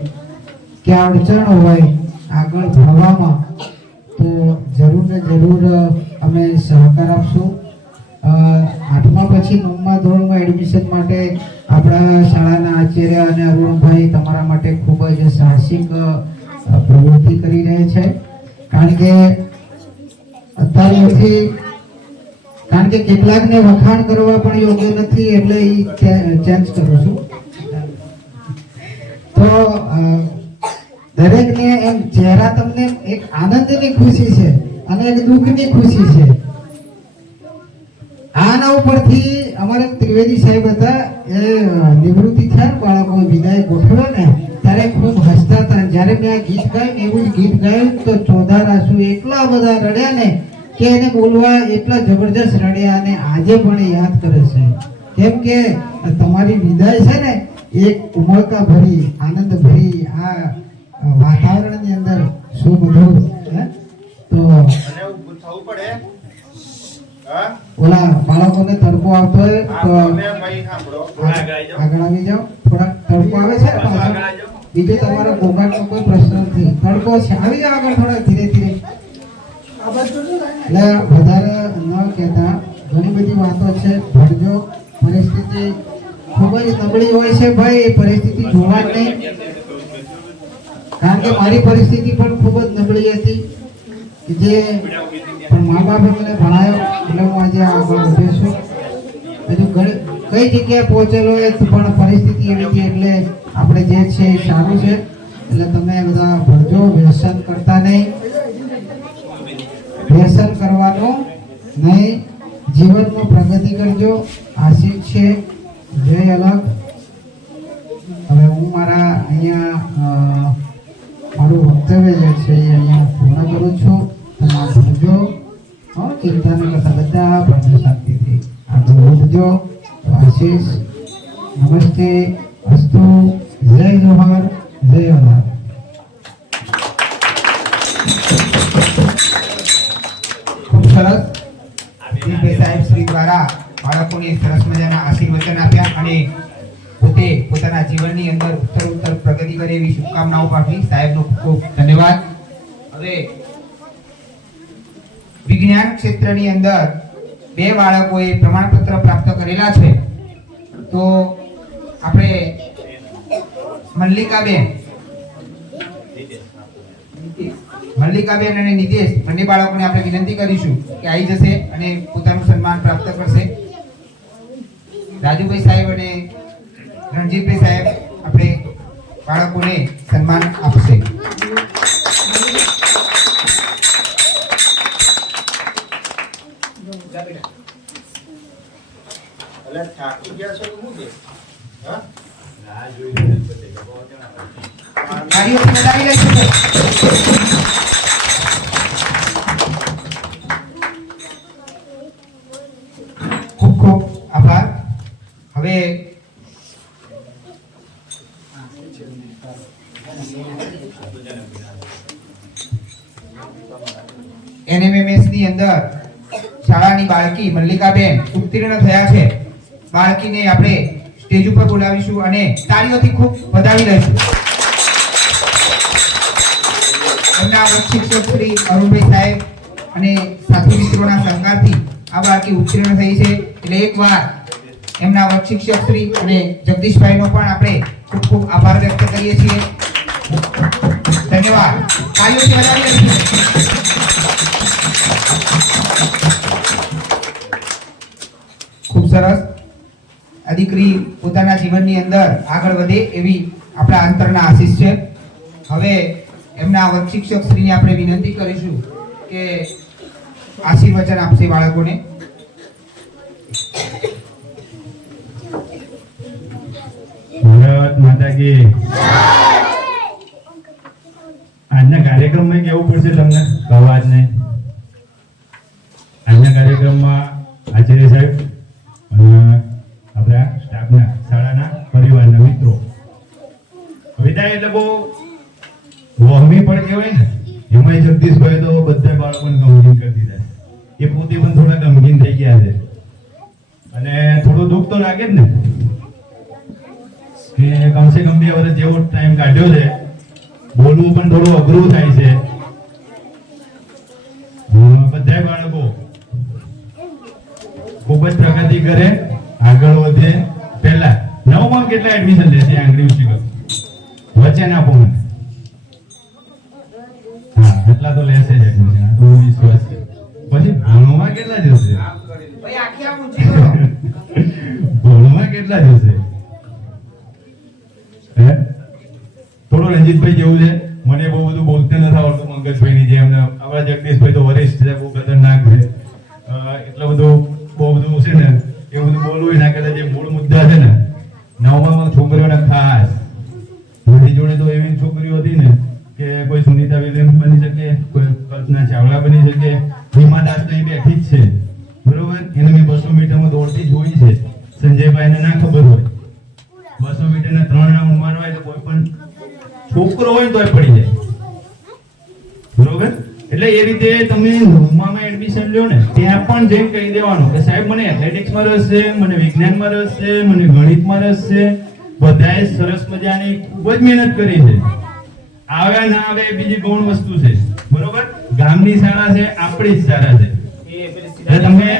કે અડચણ હોય આગળ ભણવામાં તો જરૂર ને જરૂર અમે સહકાર આપશું. 8મા પછી 9મા ધોરણમાં એડમિશન માટે આપણા શાળાના આચાર્ય અને અરુણભાઈ તમારા માટે ખૂબ જ સાહસિક પ્રવૃત્તિ કરી રહ્યા છે. કારણ કે કેટલાકને વખાણ કરવા પણ યોગ્ય નથી, એટલે એ ચેન્જ કરું છું. તો દરેકને એમ ચહેરા તમને એક આનંદની ખુશી છે અને એક દુઃખની ખુશી છે. આના ઉપરથી અમારે ત્રિવેદી સાહેબ હતા, એ નિવૃત્તિ થયા બાળકો વિદાય ગોઠવ્યો ને ત્યારે ખૂબ હસતા હતા. જ્યારે મેં આ ગીત ગાયું ને એવું જ ગીત ગાયું તો ચોધાર આંસુ એટલા બધા રડ્યા ને કે એને બોલવા એટલા જબરજસ્ત રડ્યા અને આજે પણ યાદ કરે છે. કેમ કે તમારી વિદાય છે ને એક ઉમળકા ભરી, આનંદ ભરી આ વાતાવરણની અંદર શું બધું તો થવું પડે. ઓલા બાળકોને તડકો આવતો હોય તો આગળ આવી જાઓ. થોડા તડકો આવે છે ને પાછળ. બીજો તમારો ગોગાટનો કોઈ પ્રશ્ન નથી, તડકો છે, આવી જાઓ આગળ થોડા ધીરે ધીરે. એટલે વધારે ન કહેતા ઘણી બધી વાતો છે. ભણજો. પરિસ્થિતિ ખૂબ જ નબળી હોય છે ભાઈ, એ પરિસ્થિતિ જોવા જ નહીં. કારણ કે મારી પરિસ્થિતિ પણ ખૂબ જ નબળી હતી જે પણ મા બાપે મને ભણાયો એટલે હું આજે આગળ વધ્યો છું. હજુ કઈ જગ્યાએ પહોંચેલો હોય પણ પરિસ્થિતિ એવી હતી એટલે આપણે જે છે એ સારું છે. એટલે તમે બધા ભણજો, વ્યસન કરતા નહીં, વ્યસન કરવાનું નહીં, જીવનમાં પ્રગતિ કરજો. આશીષ છે. જય અલગ. હવે હું મારા અહીંયા મારું વક્તવ્ય જે છે એ અહીંયા પૂર્ણ કરું છું. તમારે ભણજો, ચિંતા ન કરતા બધા ભણજો, શાંતિથી આગળ વધજો. આશીષ. નમસ્તે, અસ્તુ, જય જોહર, જય અલગ. ખૂબ સરસ. દિલીપભાઈ સાહેબ શ્રી દ્વારા બાળકોને સરસ મજાના આશીર્વચન આપ્યા અને પોતે પોતાના જીવનની અંદર ઉત્તર પ્રગતિ કરે એવી શુભકામનાઓ પાઠવી. સાહેબનો ખૂબ ખૂબ ધન્યવાદ. હવે વિજ્ઞાન ક્ષેત્રની અંદર 2 બાળકોએ પ્રમાણપત્ર પ્રાપ્ત કરેલા છે. તો આપણે મલ્લિકાબેન અને નિતેશ બંને બાળકોને આપણે વિનંતી કરીશું કે આવી જશે અને પોતાનું સન્માન પ્રાપ્ત કરશે. રાજુભાઈ સાહેબ અને રણજીતભાઈ સાહેબ આપણે બાળકોને સન્માન આપશે. એટલે થાકી ગયા છો તો શું કે? હા? તાળીઓથી વધાવી લઈશું. ખૂબ ખૂબ આભાર. હવે NMMS ની અંદર શાળાની બાળકી મલ્લિકાબેન ઉત્તીર્ણ થયા છે. બાળકીને આપણે સ્ટેજ ઉપર બોલાવીશું અને તાળીઓથી ખૂબ વધાવી લઈશું. એમના શિક્ષક શ્રી અરુણભાઈ સાહેબ અને સાથી મિત્રોના સહકારથી આ બાળકી ઉત્તીર્ણ થઈ છે. એટલે એકવાર એમના વર્ગ શિક્ષક શ્રી અને જગદીશભાઈનો પણ આપણે ખૂબ ખૂબ આભાર વ્યક્ત કરીએ છીએ. ધન્યવાદ. તાળીઓથી વધાવી દઈશું. ખૂબ સરસ. આ દીકરી પોતાના જીવનની અંદર આગળ વધે એવી આપણા અંતરના આશીષ છે. હવે એમના વર્ગ શિક્ષક શ્રીને આપણે વિનંતી કરીશું કે આશીર્વચન આપશે બાળકોને. ભારત માતા કી. આજના કાર્યક્રમમાં કેવું પડશે તમને અવાજ નહીં. આજના કાર્યક્રમમાં આચાર્ય સાહેબ અને આપણા સ્ટાફના શાળાના પરિવારના મિત્રો વિદાય એટલે બહુ વહમી પણ કહેવાય ને. એમાં જગદીશભાઈ તો બધા બાળકોને ગમગીન કરી દીધા. એ પોતે પણ થોડા ગમગીન થઈ ગયા છે અને થોડું દુઃખ તો લાગે જ ને કે કમસે કમ 2 વર્ષ જેવો ટાઈમ કાઢ્યો છે. બોલવું પણ થોડું અઘરું થાય છે. બધા બાળકો ખૂબ જ પ્રગતિ કરે, આગળ વધે. પહેલા 9માં કેટલા એડમિશન લેશે આંગળી શીખો વચ્ચે ના આપો મને. હા એટલા તો લેશે જ એડમિશન, આ તો વિશ્વાસ છે. પછી ભણવામાં કેટલા જશે? ભાઈ આખી આમ ઊંચી કરો. ભણવામાં કેટલા જશે? થોડો રંજીતભાઈ જેવું છે. મને બહુ બધું બોલતા નથી આવડતું મંગજભાઈની જેમ. આપણા જગદીશભાઈ તો વરિષ્ઠ છે, બહુ ખતરનાક છે. એટલું બધું બહુ બધું છે ને એ બધું બોલવું ના કરતા જે મૂળ મુદ્દા છે ને 9માં છોકરીઓને ખાસ મારી જોડે તો એવી છોકરીઓ હતી ને કે કોઈ સુનીતા વિલિયમ્સ બની શકે, કોઈ કલ્પના ચાવલા બની શકે. હિમા દાસ તો બેઠી જ છે બરોબર. એને મેં 200 મીટરમાં દોડતી જોઈ છે. સંજયભાઈને ના ખબર હોય 200 મીટરના 3 રાઉન્ડ મારવા એટલે કોઈ પણ છોકરો હોય તોય પડી જાય બરોબર. એટલે એ રીતે તમે 9માં એડમિશન લ્યો ને ત્યાં પણ જેમ કહી દેવાનું કે સાહેબ મને એથ્લેટિક્સમાં રસ છે, મને વિજ્ઞાનમાં રસ છે, મને ગણિતમાં રસ છે. બધાએ સરસ મજાની ખૂબ જ મહેનત કરી છે. આવ્યા ના આવે બીજી ગૌણ વસ્તુ છે બરોબર. ગામની શાળા છે, આપણી જ શાળા છે. એટલે તમને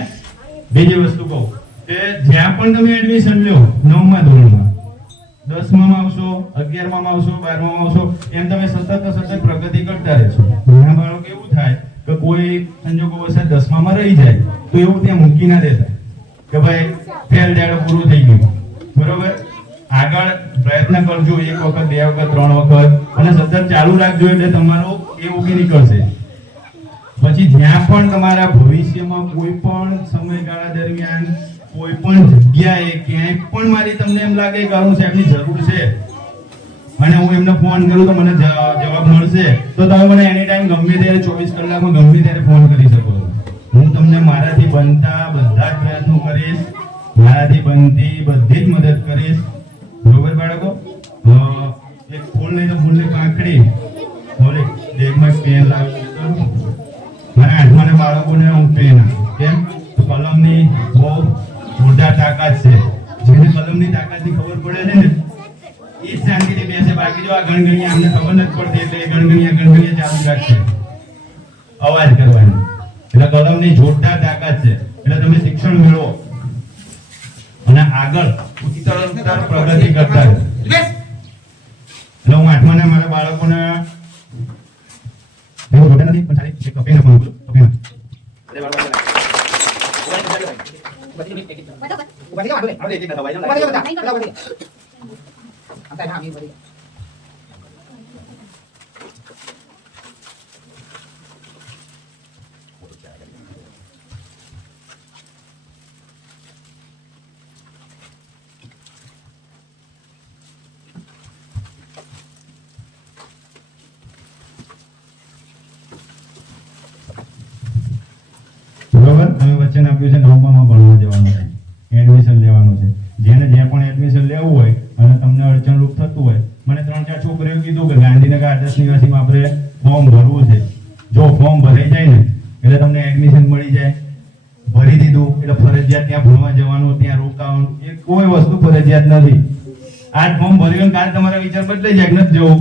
બીજી વસ્તુ કહું કે જ્યાં પણ તમે એડમિશન લ્યો 9મા ધોરણમાં, 10માં આવશો, 11માં આવશો, 12માં આવશો, એમ તમે સતત પ્રગતિ કરતા રહેશો. ઘણા બાળકો એવું થાય કે કોઈ સંજોગોવશ 10માં રહી જાય તો એવું ત્યાં મૂકી ના દેતા કે ભાઈ ફેલ દાડો પૂરું થઈ ગયું બરોબર. આગળ પ્રયત્ન કરજો, 1 વખત, 2 વખત, 3 વખત અને સતત ચાલુ રાખજો એટલે તમારું એ ઉગી નીકળશે. પછી જ્યાં પણ તમારા ભવિષ્યમાં કોઈ પણ સમયગાળા દરમિયાન કોઈ પણ જગ્યાએ ક્યાંય પણ મારી તમને એમ લાગે કે હું સાહેબની જરૂર છે અને હું એમને ફોન કરું તો મને જવાબ મળશે તો તમે મને એની ટાઈમ ગમે ત્યારે 24 કલાકમાં ગમે ત્યારે ફોન કરી શકો છો. હું તમને મારાથી બનતા બધા જ પ્રયત્નો કરીશ, મારાથી બનતી બધી જ મદદ કરીશ બરોબર બાળકો. એક ફૂલ નહીં તો ફૂલની પાંખડી બોલે બેગમાં પેન લાવ્યું મારા હાથમાં બાળકોને હું પેન કેમ તો કલમની બહુ જોરદાર તાકાત છે. જેને કલમની તાકાતની ખબર પડે છે ને એ જ શાંતિથી બેસે. બાકી જો આ ગણગણિયા અમને ખબર નથી પડતી એટલે ગણગણિયા ચાલુ રાખશે અવાજ કરવાની. એટલે કલમની જોરદાર તાકાત છે. એટલે તમે શિક્ષણ મેળવો અને આગળ ઉત્તરોત્તર પ્રગતિ કરતા રહો. એટલે હું 8માના મારા બાળકોને એવું જોતા નથી પણ સારી એક કપીને ફોન કરું કપીને તમે વચન આપ્યું છે 9માં ભણવા જવાનું છે, એડમિશન લેવાનું છે. જેને જ્યાં પણ એડમિશન લેવું હોય અને તમને અડચણરૂપ થતું હોય, મને 3-4 છોકરીઓ કીધું કે ગાંધીનગર આદર્શ નિવાસીમાં આપણે ફોર્મ ભરવું છે. જો ફોર્મ ભરાઈ જાય ને એટલે તમને એડમિશન મળી જાય. ભરી દીધું એટલે ફરજિયાત ત્યાં ભણવા જવાનું, ત્યાં રોકાવાનું, એ કોઈ વસ્તુ ફરજિયાત નથી. આજ ફોર્મ ભર્યું કાલ તમારા વિચાર બદલાઈ જાય, નથી જવું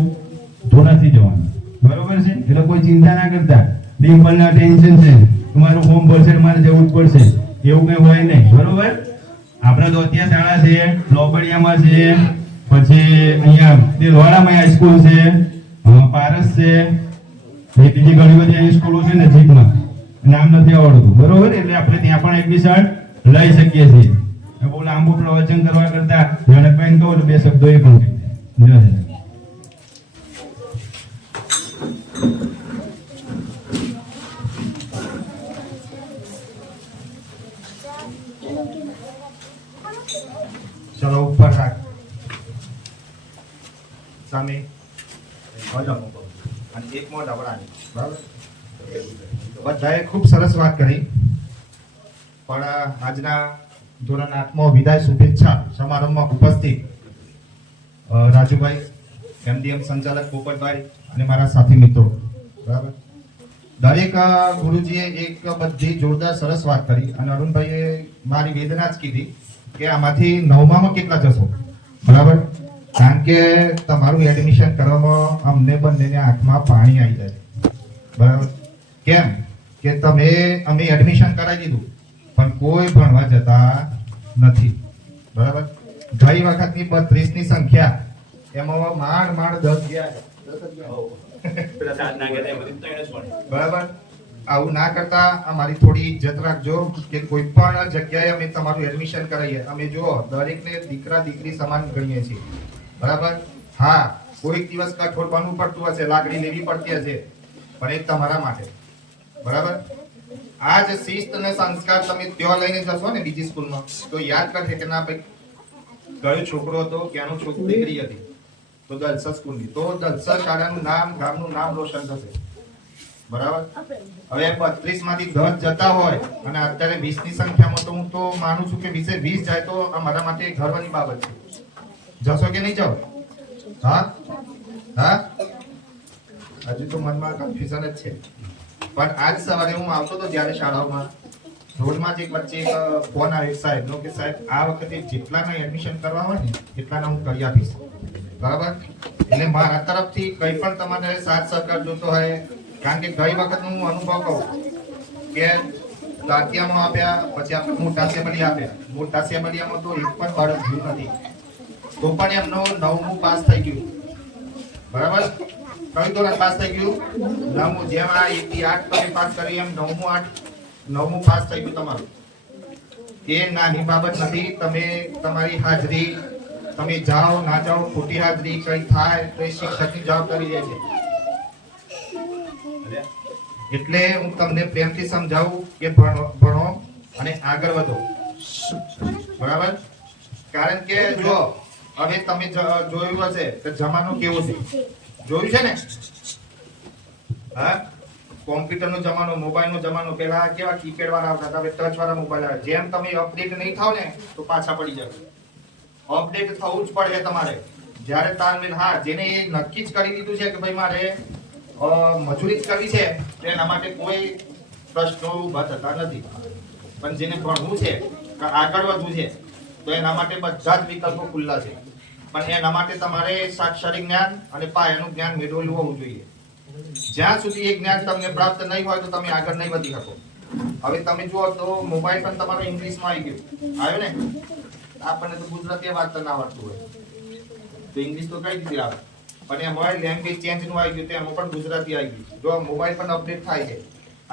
તો નથી જવાનું બરોબર છે. એટલે કોઈ ચિંતા ના કરતા. ડિમ્પલના ટેન્શન છે તમારું ફોર્મ ભરશે મારે જવું જ પડશે એવું કઈ હોય નહીં બરોબર. આપણે તો અત્યારે શાળા છે, લોબડિયામાં છે, પછી અહીંયા દેલવાડામાં હાઈસ્કૂલ છે, પારસ છે, એ બીજી ઘણી બધી અહીં સ્કૂલો છે નજીકમાં, નામ નથી આવડતું, બરોબર? એટલે આપણે ત્યાં પણ એડમિશન લઈ શકીએ છીએ. બહુ લાંબુ પ્રવચન કરવા કરતા જનકભાઈને કહું તો 2 શબ્દો એ પણ કહી દે. ચલો ઉપર રાખ સામે મોઢા મૂકો અને એક મોઢા વળાની બરાબર. બધાએ ખૂબ સરસ વાત કરી, પણ આજના ધોરણ 8માં વિદાય શુભેચ્છા સમારંભમાં ઉપસ્થિત રાજુભાઈ, એમડીએમ સંચાલક પોપટભાઈ અને મારા સાથી મિત્રો, બરાબર. દરેક ગુરુજીએ એક બધી જોરદાર સરસ વાત કરી અને અરુણભાઈએ મારી વેદના જ કીધી કે આમાંથી 9માં કેટલા જશો, બરાબર? કારણ કે તમારું એડમિશન કરવામાં અમને બંનેને આંખમાં પાણી આવી જાય, બરાબર. કેમ કે અમે એડમિશન કરાવી દીધું પણ કોઈ ભણવા જતા નથી, બરાબર. ગઈ વખતની 32 ની સંખ્યા એમાં માંડ 10 ગયા, બરાબર. આવું ના કરતા અમારી થોડી ઇજ્જત રાખજો કે કોઈ પણ જગ્યાએ અમે તમારું એડમિશન કરાવીએ, અમે જો દરેકને દીકરા દીકરી સમાન ગણીએ છીએ, બરાબર. હા, કોઈક દિવસ કઠોળ બનવું પડતું હશે, લાગણી લેવી પડતી હશે, પણ એ તમારા માટે, બરાબર. આ જ શિસ્ત અને સંસ્કાર તમે ત્યાં લઈને જશો ને બીજી સ્કૂલમાં તો યાદ કરશે કે ના ભાઈ કયો છોકરો હતો, ક્યાંનો છોકરો દીકરી હતી, તો દલસા સ્કૂલની, તો દલસા શાળાનું નામ, ગામનું નામ રોશન થશે, બરાબર. હવે 32 માંથી 10 જતા હોય અને અત્યારે 20 ની સંખ્યામાં તો હું તો માનું છું કે 20 જાય તો અમારા માટે ગર્વની બાબત છે. જશો કે નહીં જાઓ? હા, હજુ તો મનમાં કન્ફ્યુઝન જ છે. પણ આજ સવારે હું આવતો હતો જ્યારે શાળાઓમાં રોડમાં જ એક વચ્ચે એક ફોન આવ્યો સાહેબનો કે સાહેબ આ વખતે જેટલાના એડમિશન કરવા હોય ને એટલાના હું કરી આપીશ, બરાબર. એટલે મારા તરફથી કંઈ પણ તમારે સાથ સહકાર જોતો હોય, કારણ કે ગઈ વખત હું અનુભવ કહું કે દાંતિયામાં આપ્યા, પછી આપણે મોટા સેબલિયા આપ્યા, મોટા સેબલિયામાં તો એક પણ બાળક ગયું નથી, તો પણ એમનો 9મું પાસ થઈ ગયું, બરાબર. કયું ધોરણ પાસ થઈ ગયું? 9મું. જેમ આ 1 થી 8 તમે પાસ કરી એમ 9મું પાસ થઈ ગયું તમારું. એ નાની બાબત નથી. તમે તમારી હાજરી, તમે જાઓ ના જાઓ, ખોટી હાજરી કઈ થાય તો એ શિક્ષકની જવાબદારી રહે છે. એટલે હું તમને પ્રેમથી સમજાવું કે ભણો અને આગળ વધો, બરાબર. કારણ કે જો હવે તમે જોયું હશે કે જમાનો કેવો છે, જોયું છે ને? હા, કોમ્પ્યુટરનો જમાનો, મોબાઈલનો જમાનો. પહેલા કેવા કીપેડ વાળા આવતા હતા, હવે ટચ વાળા મોબાઈલ આવે. જેમ તમે અપડેટ નહીં થાવ ને તો પાછા પડી જાવ. અપડેટ થવું જ પડે તમારે. જ્યારે તાલમેલ, હા, જેને એ નક્કી જ કરી દીધું છે કે ભાઈ મારે મજૂરી જ કરવી છે એના માટે કોઈ પ્રશ્નો ઊભા થતા નથી. પણ જેને ભણવું છે, આગળ વધવું છે, તો એના માટે બધા જ વિકલ્પો ખુલ્લા છે. પણ એના માટે તમારે સાક્ષરિક જ્ઞાન અને પાયાનું જ્ઞાન મેળવેલું હોવું જોઈએ. જ્યાં સુધી એ જ્ઞાન તમને પ્રાપ્ત નહીં હોય તો તમે આગળ નહીં વધી શકો. હવે તમે જુઓ તો મોબાઈલ પણ તમારો ઇંગ્લિશમાં આવી ગયો, આવ્યો ને? આપણને તો ગુજરાતી વાંચતા ના આવડતું હોય તો ઇંગ્લિશ તો કઈ રીતે આવે, પણ એમાં લેંગ્વેજ ચેન્જ નું આવી ગયું, એમાં પણ ગુજરાતી આવી ગયું. જો મોબાઈલ પણ અપડેટ થાય છે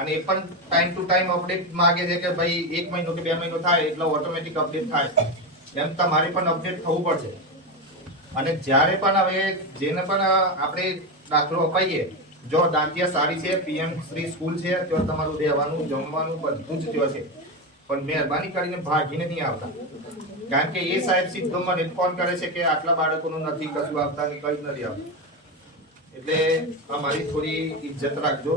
અને એ પણ ટાઈમ ટુ ટાઈમ અપડેટ માંગે છે કે ભાઈ 1 મહિનો કે 2 મહિનો થાય એટલે ઓટોમેટિક અપડેટ થાય. એમ તમારે પણ અપડેટ થવું પડશે. અને જ્યારે પણ હવે જેને પણ આપણે દાખલો અપાઈએ, જો દાંતિયા સારી છે, પીએમ શ્રી સ્કૂલ છે, ત્યાં તમારું રહેવાનું, જમવાનું બધું જ ત્યાં છે. પણ મહેરબાની કરીને ભાગીને નહીં આવતા, કારણ કે એ સાહેબ સીધો મને ફોન કરે છે કે આટલા બાળકોનું નથી, કશું આવતા નહીં, કઈ નથી આવતું. એટલે અમારી થોડી ઇજ્જત રાખજો.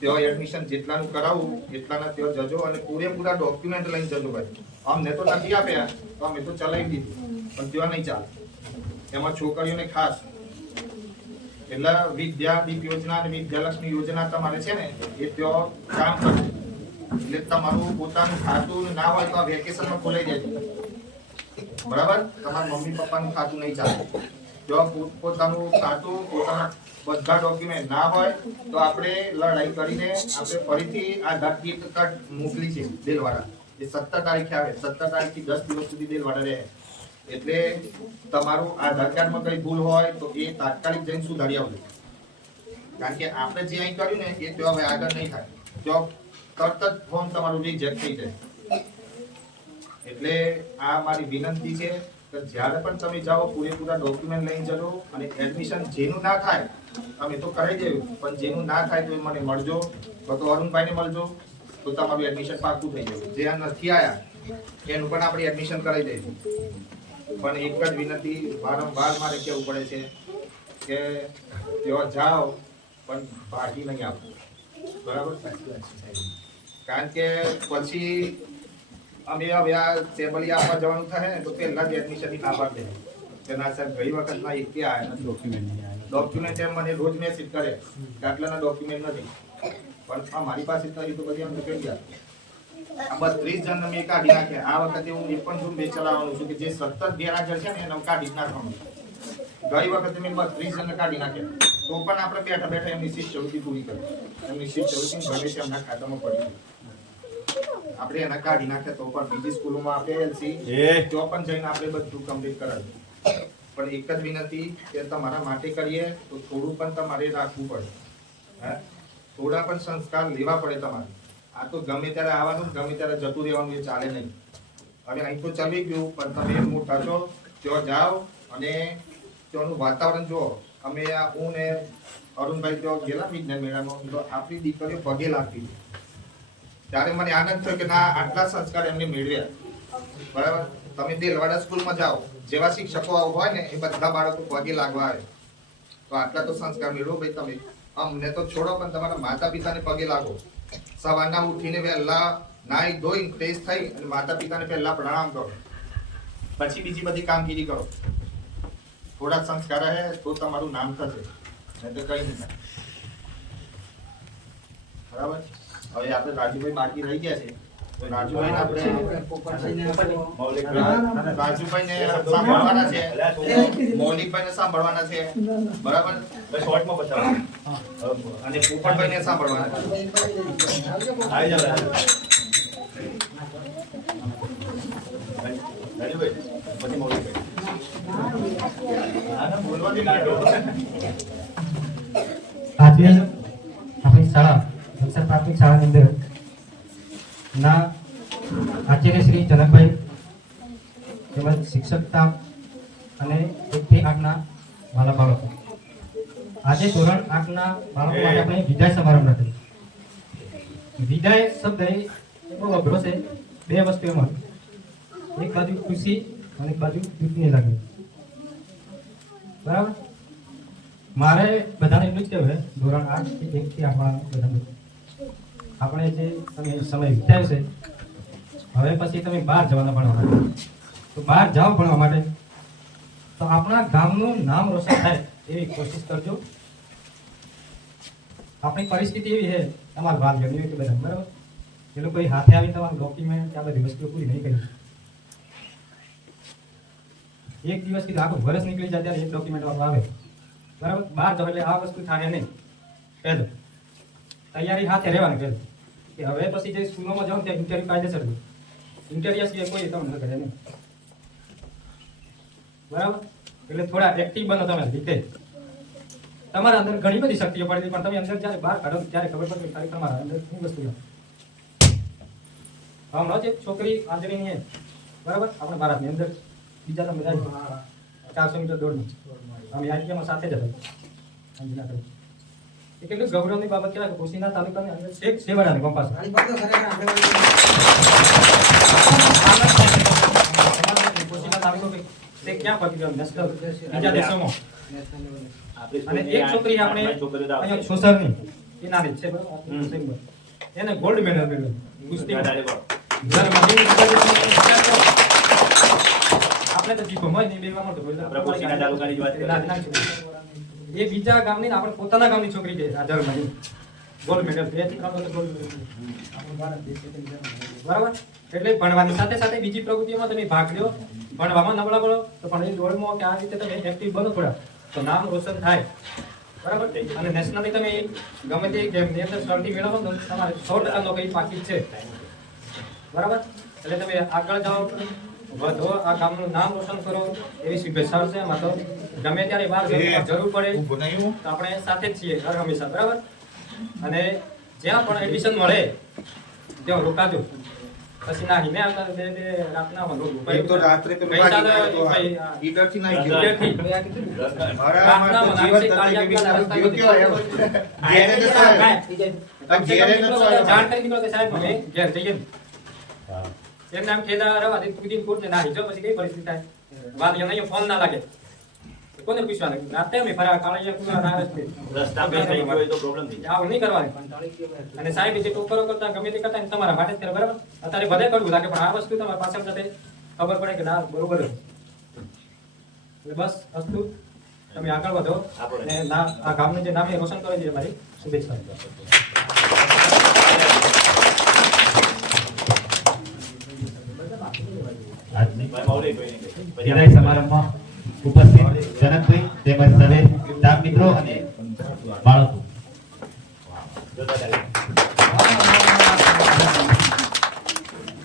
ત્યાં એડમિશન જેટલાનું કરાવું એટલાના ત્યાં જજો અને પૂરેપૂરા ડોક્યુમેન્ટ લઈને જજો. ભાઈ અમને તો નથી આપ્યા તો અમે તો ચલાવી દીધું, પણ ત્યાં નહીં ચાલે. એમાં છોકરીઓને ખાસ એટલે વિદ્યા દીપ યોજના અને વિદ્યાલક્ષ્મી યોજના તમારે છે ને એ ત્યાં કામ કરશે. એટલે તમારું પોતાનું ખાતું ના હોય તો આ વેકેશનમાં ખોલાઈ દેજો, બરાબર. તમારા મમ્મી પપ્પાનું ખાતું નહીં ચાલે. જો પોતાનું ખાતું, પોતાના બધા ડોક્યુમેન્ટ ના હોય તો આપણે લડાઈ કરીને આપણે ફરીથી આ આધાર કાર્ડ મોકલી છે દિલવાળા, એ 17 તારીખે આવે. 17 તારીખથી 10 દિવસ સુધી દેલવાડા રહે. એટલે તમારું આધાર કાર્ડમાં કઈ ભૂલ હોય તો એ તાત્કાલિક જઈને સુધારી આવજો. કારણ કે આપણે જે અહીં કર્યું ને એ તો હવે આગળ નહીં થાય. જો તરત જ ફોર્મ તમારું રિજેક્ટ થઈ જાય. એટલે આ મારી વિનંતી છે કે જ્યારે પણ તમે જાઓ પૂરેપૂરા ડોક્યુમેન્ટ લઈને જજો. અને એડમિશન જેનું ના થાય તમે તો કરાવી દેવું, પણ જેનું ના થાય તો મને મળજો, તો અરુણભાઈને મળજો, તો તમારું એડમિશન પાકું થઈ જશે. જે આ નથી આયા એનું પણ આપણે એડમિશન કરાવી દઈશું. પણ એક જ વિનંતી વારંવાર મારે કહેવું પડે છે કે તેઓ જાઓ પણ ભાગી નહીં આપો. બરાબર? કારણ કે પછી અમે હવે આ સેમ્પલી આપવા જવાનું થાય ને તો પહેલા જ એડમિશનની ના પાડી દે કે ના સાહેબ ગઈ વખત ના એક આયા ડોક્યુમેન્ટ એમ મને રોજ મેસેજ કરે કે આટલાના ડોક્યુમેન્ટ નથી. પણ મારી પાસે તો બધી અમને કહી ગયા. આ 32 જણ મેં કાઢી નાખ્યા. આ વખતે હું એક પણ ઝુંબેશ ચલાવવાનું છું કે જે સતત ગેરહાજર છે ને એને કાઢી જ નાખવાનું. ગઈ વખતે મેં 32 જણને કાઢી નાખ્યા. તો પણ આપણે બેઠા બેઠા એમની શિષ્યવૃત્તિ પૂરી કરી. એમની શિષ્યવૃત્તિ ભલે છે એમના ખાતામાં પડી. આપણે એના કાઢી નાખ્યા તો પણ બીજી સ્કૂલોમાં આપણે એલસી તો પણ જઈને આપણે બધું કમ્પ્લીટ કરાવ્યું. પણ એક જ વિનંતી કે તમારા માટે કરીએ તો થોડું પણ તમારે રાખવું પડે. હા, થોડા પણ સંસ્કાર લેવા પડે તમારે. આ તો ગમે ત્યારે આવવાનું ગમે ત્યારે જતું રહેવાનું એ ચાલે નહીં. હવે અહીં તો ચાલી ગયું પણ તમે મોટા છો ત્યાં જાઓ અને ત્યાંનું વાતાવરણ જુઓ. અમે હું ને અરુણભાઈ ત્યાં ગયેલા વિજ્ઞાન મેળામાં તો આપણી દીકરીઓ પગે લાગતી. ત્યારે મને આનંદ થયો કે ના આટલા સંસ્કાર એમને મેળવ્યા. બરાબર? તમે દેલવાડા સ્કૂલમાં જાઓ, જેવા શિક્ષકો હોય ને એ બધા બાળકો પગે લાગવા આવે. તો આટલા તો સંસ્કાર મેળવો ભાઈ તમે. અમને તો છોડો પણ તમારા માતા પિતાને પગે લાગો. સવારના ઉઠીને વહેલા નાઈ ધોઈ ફ્રેશ થઈ અને માતા પિતાને પહેલા પ્રણામ કરો, પછી બીજી બધી કામગીરી કરો. થોડા સંસ્કાર હે તો તમારું નામ થશે, નહીં તો કઈ નહીં. બરાબર? હવે આપણે રાજુભાઈ બાકી રહી ગયા છે તો રાજુભાઈને આપણે રાજુભાઈને સાંભળવાના છે, મૌલિકભાઈને સાંભળવાના છે. બરાબર? શોર્ટમાં બતાવો. અને પોપટભાઈને સાંભળવાના છે. આવી જાવ રાજુભાઈ, પછી મૌલિકભાઈ. બોલવાની લાડો. આજે આપણી શાળા વલસાડ પ્રાથમિક શાળાની અંદર ના આચાર્ય શ્રી જનકભાઈ તેમજ શિક્ષક સ્ટાફ અને 1 થી 8ના વાલા બાળકો, આજે ધોરણ 8ના બાળકો માટે આપણે વિદાય સમારંભ રાખીએ. વિદાય શબ્દ એ બહુ અઘરો છે. બે વસ્તુ એમાં, એક બાજુ ખુશી અને એક બાજુ દુઃખની લાગણી. બરાબર? મારે બધાને એટલું જ કહેવું છે, ધોરણ 8 થી 1 થી 8 વાળા બધાને આપણે જે તમે સમય વિતાવ્યો છે, હવે પછી તમે બહાર જવાના ભણવા માટે, તો બહાર જાઓ ભણવા માટે તો આપણા ગામનું નામ રોશન થાય એવી કોશિશ કરજો. આપણી પરિસ્થિતિ એવી છે, તમારા વાત ગણી કે બધા બરાબર એ લોકો હાથે આવી તમારું ડોક્યુમેન્ટ આ બધી વસ્તુઓ પૂરી નહીં કરી. એક દિવસ કીધું આખું વર્ષ નીકળી જાય ત્યારે એક ડોક્યુમેન્ટ વાળું આવે. બરાબર? બહાર જાવ એટલે આ વસ્તુ થાય નહીં. પહેલું તૈયારી હાથે રહેવાની. પહેલું કે હવે પછી જે સ્કૂલોમાં જાઓ ત્યાં ઇન્ટરવ્યુ કાયદેસર દો. ઇન્ટરવ્યુ સિવાય કોઈ તમને ન કરે નહીં. બરાબર? એટલે થોડા એક્ટિવ બનો તમે રીતે. તમારા અંદર ઘણી બધી શક્તિઓ પડેલી પણ તમે અંદર જ્યારે બહાર કાઢો ત્યારે ખબર પડે કે તમારા અંદર શું વસ્તુ છે. હમણાં જે છોકરી આંજણીની બરાબર આપણે ભારતની અંદર બીજા તમે 400 મીટર દોડનું અમે આઈટીઆઈમાં સાથે જ હતા. એ કેટલું ગૌરવની બાબત કહેવાય કે કોશીના તાલુકાની અંદર છેક સેવાડાની કંપાસ કોશીના તાલુકો તે ક્યાં પહોંચી ગયો નેશનલ બીજા દેશોમાં. અને એક છોકરી આપણે અહીંયા સોસરની એ નાની છે બરાબર, એને ગોલ્ડ મેડલ મેળવ્યો કુસ્તીમાં. આપણે તો જીતો હોય નહીં બેવા મળતો એ બીજા ગામની આપણે પોતાના ગામની છોકરી છે હાજરમાં ગોલ્ડ મેડલ 2 થી 3 ગોલ્ડ મેડલ. બરાબર? એટલે ભણવાની સાથે સાથે બીજી પ્રવૃત્તિઓમાં તમે ભાગ લ્યો. ભણવામાં નબળા પડો તો પણ એ દોડમાં કે આ રીતે તમે એક્ટિવ બનો થોડા તો નામ રોશન થાય. બરાબર? અને નેશનલી તમે ગમે તે ગેમની અંદર સર્ટી મેળવો તો તમારે 100% નોકરી પાકી છે. બરાબર? એટલે તમે આગળ જાઓ, વધો, આ ગામનું નામ રોશન કરો એવી શુભેચ્છાઓ છે. એમાં તો ગમે ત્યારે બહાર જરૂર પડે તો આપણે સાથે જ છીએ હર હંમેશા. બરાબર? અને જ્યાં પણ એડમિશન મળે ત્યાં રોકાજો. પછી ના હિમે આવતા બે રાતના એક તો રાત્રે પેલું ગાડી લાવ્યો તો ઈડરથી ના ગયો. મારા માટે જીવન તરીકે ગયો કેવો ઘેરે જતો જાણ કરી દીધો કે સાહેબ અમે ઘેર જઈએ. એમ નામ ખેદા રવા દે કુદી કોટ ને ના હિજો પછી કઈ પરિસ્થિતિ થાય. વાત એને ફોન ના લાગે. કોને પૂછવાનું? રાતે અમે ફરા કાળિયા કુવા ના રસ્તા બે થઈ ગયો તો પ્રોબ્લેમ થઈ જાય. આવું નહીં કરવાનું. અને સાહેબ જે ટોકરો કરતા ગમે તે કરતા તમારા માટે જ કરે. બરાબર? અત્યારે બધે કરવું લાગે પણ આ વસ્તુ તમારા પાછળ સાથે ખબર પડે કે ના બરોબર. એટલે બસ વસ્તુ તમે આગળ વધો અને આ ગામનું જે નામ રોશન કરે છે મારી શુભેચ્છા. વિદાય સમારંભમાં ઉપસ્થિત જનકભાઈ તેમજ સર્વે સ્ટાફ મિત્રો અને બાળકો.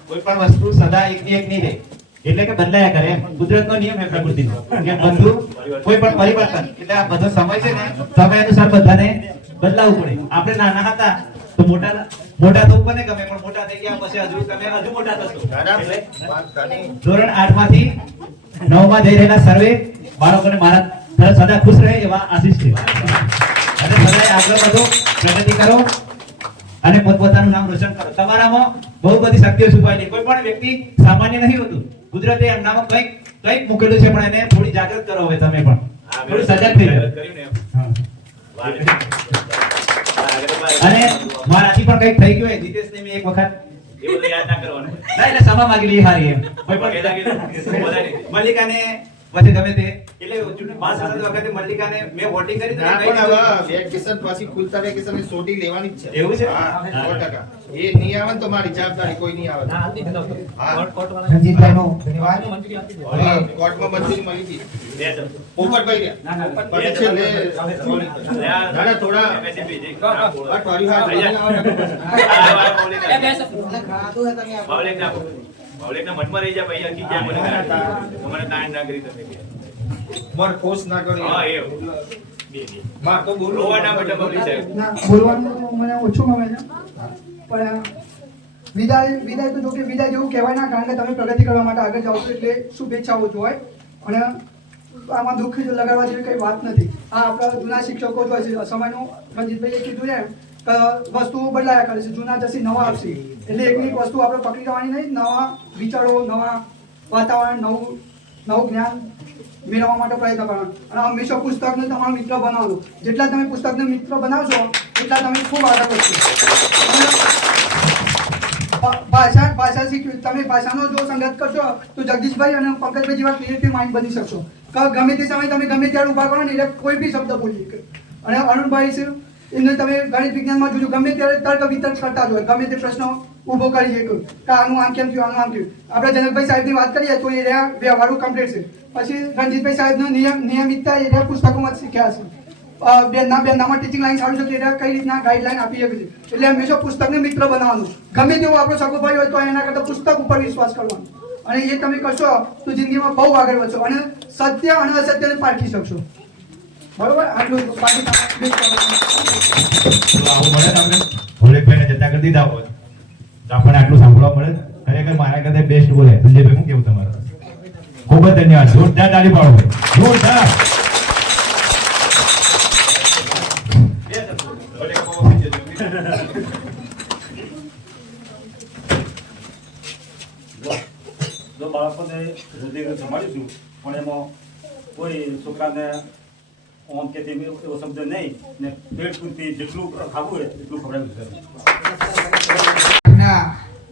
કોઈ પણ વસ્તુ સદા એકની એક નહીં રહે, એટલે કે બદલાયા કરે. કુદરતનો નિયમ છે પ્રકૃતિનો કે બધું કોઈ પણ પરિવર્તન એટલે આ બધો સમય છે ને સમય અનુસાર બધાને બદલાવવું પડે. આપણે નાના હતા તો મોટા તો કોને ગમે, પણ મોટા થઈ ગયા પછી હજુ તમે હજુ મોટા થશો. એટલે ધોરણ 8 માંથી 9 માં જઈ રહેલા સર્વે બાળકોને મારા તરફ સદા ખુશ રહે એવા આશીષ છે. અને સદાય આગળ વધો, પ્રગતિ કરો અને પોતપોતાનું નામ રોશન કરો. તમારામાં બહુ બધી શક્તિઓ છુપાયેલી. કોઈ પણ વ્યક્તિ સામાન્ય નથી હોતું. કુદરતે એમનામાં કંઈક મૂકેલું છે, પણ એને થોડી જાગૃત કરો. હવે તમે પણ થોડું સજાગ થઈ જાઓ. અને મારાથી પણ કંઈક થઈ ગયું હોય, જીતેશને મેં એક વખત એવું યાદ ના કરવાનું. ના એટલે સમા માંગેલી હારી એમ. કોઈ પણ મલ્લિકાને પછી ગમે તે એટલે ચૂંટણી પાસ થતી વખતે મલ્લિકાને મેં વોટિંગ કરી તો પણ હવે વેકેશન પછી ખુલતા વેકેશન ની સોટી લેવાની જ છે. એવું છે? હા 100%. એ નહીં આવે ને તો મારી જવાબદારી કોઈ નહીં આવે. રણજીતભાઈનો ધન્યવાદ. કોર્ટમાં મંજૂરી મળી હતી. પોપટભાઈ પછી છેલ્લે ના થોડા અઠવાડિયું મનમાં રહી જાય ભાઈ આખી જાય મને કાંઈ ના કરી તમે મર ફોર્સ ના કરી. હા એ માં તો બોલો રોવાના બટન બગડી જાય. બોલવાનું મને ઓછું ગમે છે પણ વિદાય તો જો કે વિદાય જેવું કહેવાય ના, કારણ કે તમે પ્રગતિ કરવા માટે આગળ જાઓ છો એટલે શુભેચ્છાઓ જ હોય. અને આમાં દુઃખ લગાડવા જેવી કઈ વાત નથી. આ આપણા જૂના શિક્ષકો જો છે સમયનું રણજીતભાઈએ કીધું ને વસ્તુઓ બદલાયા કરે છે, જૂના જશે નવા આવશે. એટલે એકની એક વસ્તુ આપણે પકડી લેવાની નહીં, નવા વિચારો, નવા વાતાવરણ, નવું જ્ઞાન મેળવવા માટે પ્રયત્ન કરવાનો. અને હંમેશા પુસ્તકને તમારો મિત્ર બનાવવાનો. જેટલા તમે પુસ્તકને મિત્ર બનાવશો એટલા તમે ખૂબ આગળ વધશો. ભાષા શીખવી, તમે ભાષાનો જો સંગત કરશો તો જગદીશભાઈ અને પંકજભાઈ જેવા ક્રિએટિવ માઇન્ડ બની શકશો. ગમે તે સમયે તમે ગમે ત્યારે ઉભા કરો ને એટલે કોઈ બી શબ્દ બોલી. અને અરુણભાઈ છે એમને તમે ગણિત વિજ્ઞાનમાં જોજો, ગમે ત્યારે તર્ક વિતર્ક કરતા જ હોય, ગમે તે પ્રશ્નો ઊભો કરી શકે કે આનું આમ કેમ થયું, આનું આમ થયું. આપણે જનકભાઈ સાહેબની વાત કરીએ તો એ રહ્યા વ્યવહારો કમ્પ્લીટ છે. પછી રણજીતભાઈ સાહેબનો નિયમિતતા એ રહ્યા પુસ્તકોમાં શીખ્યા છે. બેનનામાં ટીચિંગ લાઈન સારું છે કે એ કઈ રીતના ગાઈડલાઈન આપી શકે છે. એટલે હંમેશા પુસ્તકને મિત્ર બનાવવાનું. ગમે તેવો આપણો સગોભાઈ હોય તો એના કરતાં પુસ્તક ઉપર વિશ્વાસ કરવાનો. અને એ તમે કરશો તો જિંદગીમાં બહુ આગળ વધશો અને સત્ય અને અસત્યને પારખી શકશો. બરોબર? આટલું આવું મળે તમને ભોલેકભાઈને જતા કરી દીધા હોય તો આપણને આટલું સાંભળવા મળે. ખરેખર મારા કરતા બેસ્ટ બોલે. સંજયભાઈ શું કેવું તમારું? ખૂબ જ ધન્યવાદ. જોરદાર તાળી પાડો ભાઈ, જોરદાર. જો બાળકોને હૃદય જમાડીશું પણ એમાં કોઈ છોકરાને ઓમ કે તે એવો શબ્દ નહીં ને પેટ પૂરતી જેટલું ખાવું હોય એટલું ખવડાવ્યું.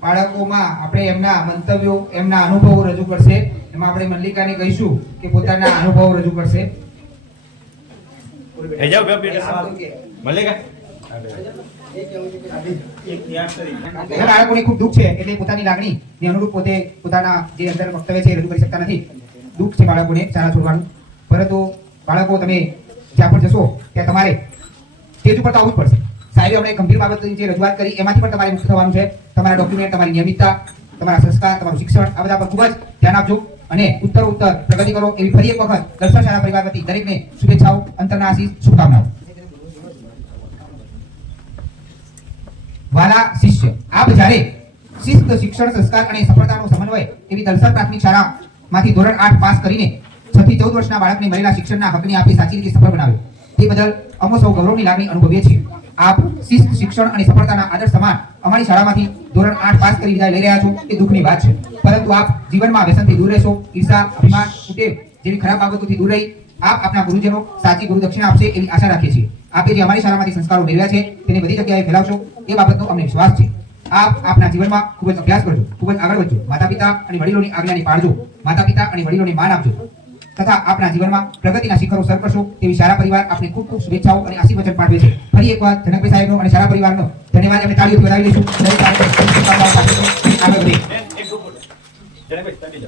બાળકોમાં આપણે એમના મંતવ્યો, એમના અનુભવો રજૂ કરશે. એમાં આપણે મલ્લિકાને કહીશું કે પોતાના અનુભવો રજૂ કરશે. બાળકોને ખૂબ દુઃખ છે એટલે પોતાની લાગણી ને અનુરૂપ પોતે પોતાના જે અંદર વક્તવ્ય છે એ રજૂ કરી શકતા નથી. દુઃખ છે બાળકોને શાળા છોડવાનું. પરંતુ બાળકો તમે જ્યાં પણ જશો ત્યાં તમારે સ્ટેજ ઉપર તો આવવું જ પડશે. સાહેબે આપણે ગંભીર બાબત જે રજૂઆત કરી એમાંથી પણ તમારે મુક્ત થવાનું છે. તમારા ડોક્યુમેન્ટ, તમારી નિયમિતતા, તમારા સંસ્કાર, તમારું શિક્ષણ આ બધા પર ખૂબ જ ધ્યાન આપજો અને ઉત્તરોત્તર પ્રગતિ કરો એવી ફરી એક વખત દર્શન શાળા પરિવાર વતી દરેકને શુભેચ્છાઓ, અંતરના આશીષ, શુભકામનાઓ. વાલા શિષ્ય, આપ જ્યારે શિસ્ત, શિક્ષણ, સંસ્કાર અને સફળતાનો સમન્વય એવી દલસર પ્રાથમિક શાળામાંથી ધોરણ 8 પાસ કરીને 6 થી 14 વર્ષના બાળકને મળેલા શિક્ષણના હકની આપે સાચી રીતે સફળ બનાવ્યો. તે બદલ અમે સૌ ગૌરવની લાગણી અનુભવીએ છીએ. આપ શિસ્ત, શિક્ષણ અને સફળતાના આદર્શ સમાન અમારી શાળામાંથી ધોરણ 8 પાસ કરી વિદાય લઈ રહ્યા છો એ દુઃખની વાત છે. પરંતુ આપ જીવનમાં વ્યસનથી દૂર રહેશો. ઈર્ષા, અભિમાન, કુટેવ જેવી ખરાબ બાબતોથી દૂર રહી આપ આપના ગુરુજનો સાચી ગુરુ દક્ષિણા આપશે એવી આશા રાખીએ છીએ. આપે જે અમારી શાળામાંથી સંસ્કારો મેળવ્યા છે તેને બધી જગ્યાએ ફેલાવશો એ બાબતનો અમને વિશ્વાસ છે. આપ આપના જીવનમાં ખૂબ જ અભ્યાસ કરજો, ખૂબ જ આગળ વધજો, માતા-પિતા અને વડીલોની આજ્ઞાને પાળજો, માતા-પિતા અને વડીલોને માન આપજો તથા આપના જીવનમાં પ્રગતિના શિખરો સર કરશો તેવી શાળા પરિવાર આપને ખૂબ ખૂબ શુભેચ્છાઓ અને આશીર્વચન પાઠવે છે. ફરી એકવાર જનકભાઈ સાહેબનો અને શાળા પરિવારનો ધન્યવાદ અમે તાળીઓથી વધાવી લઈશું. દરેક બાળકો આગળ વધે. એક ગ્રુપ જનકભાઈ,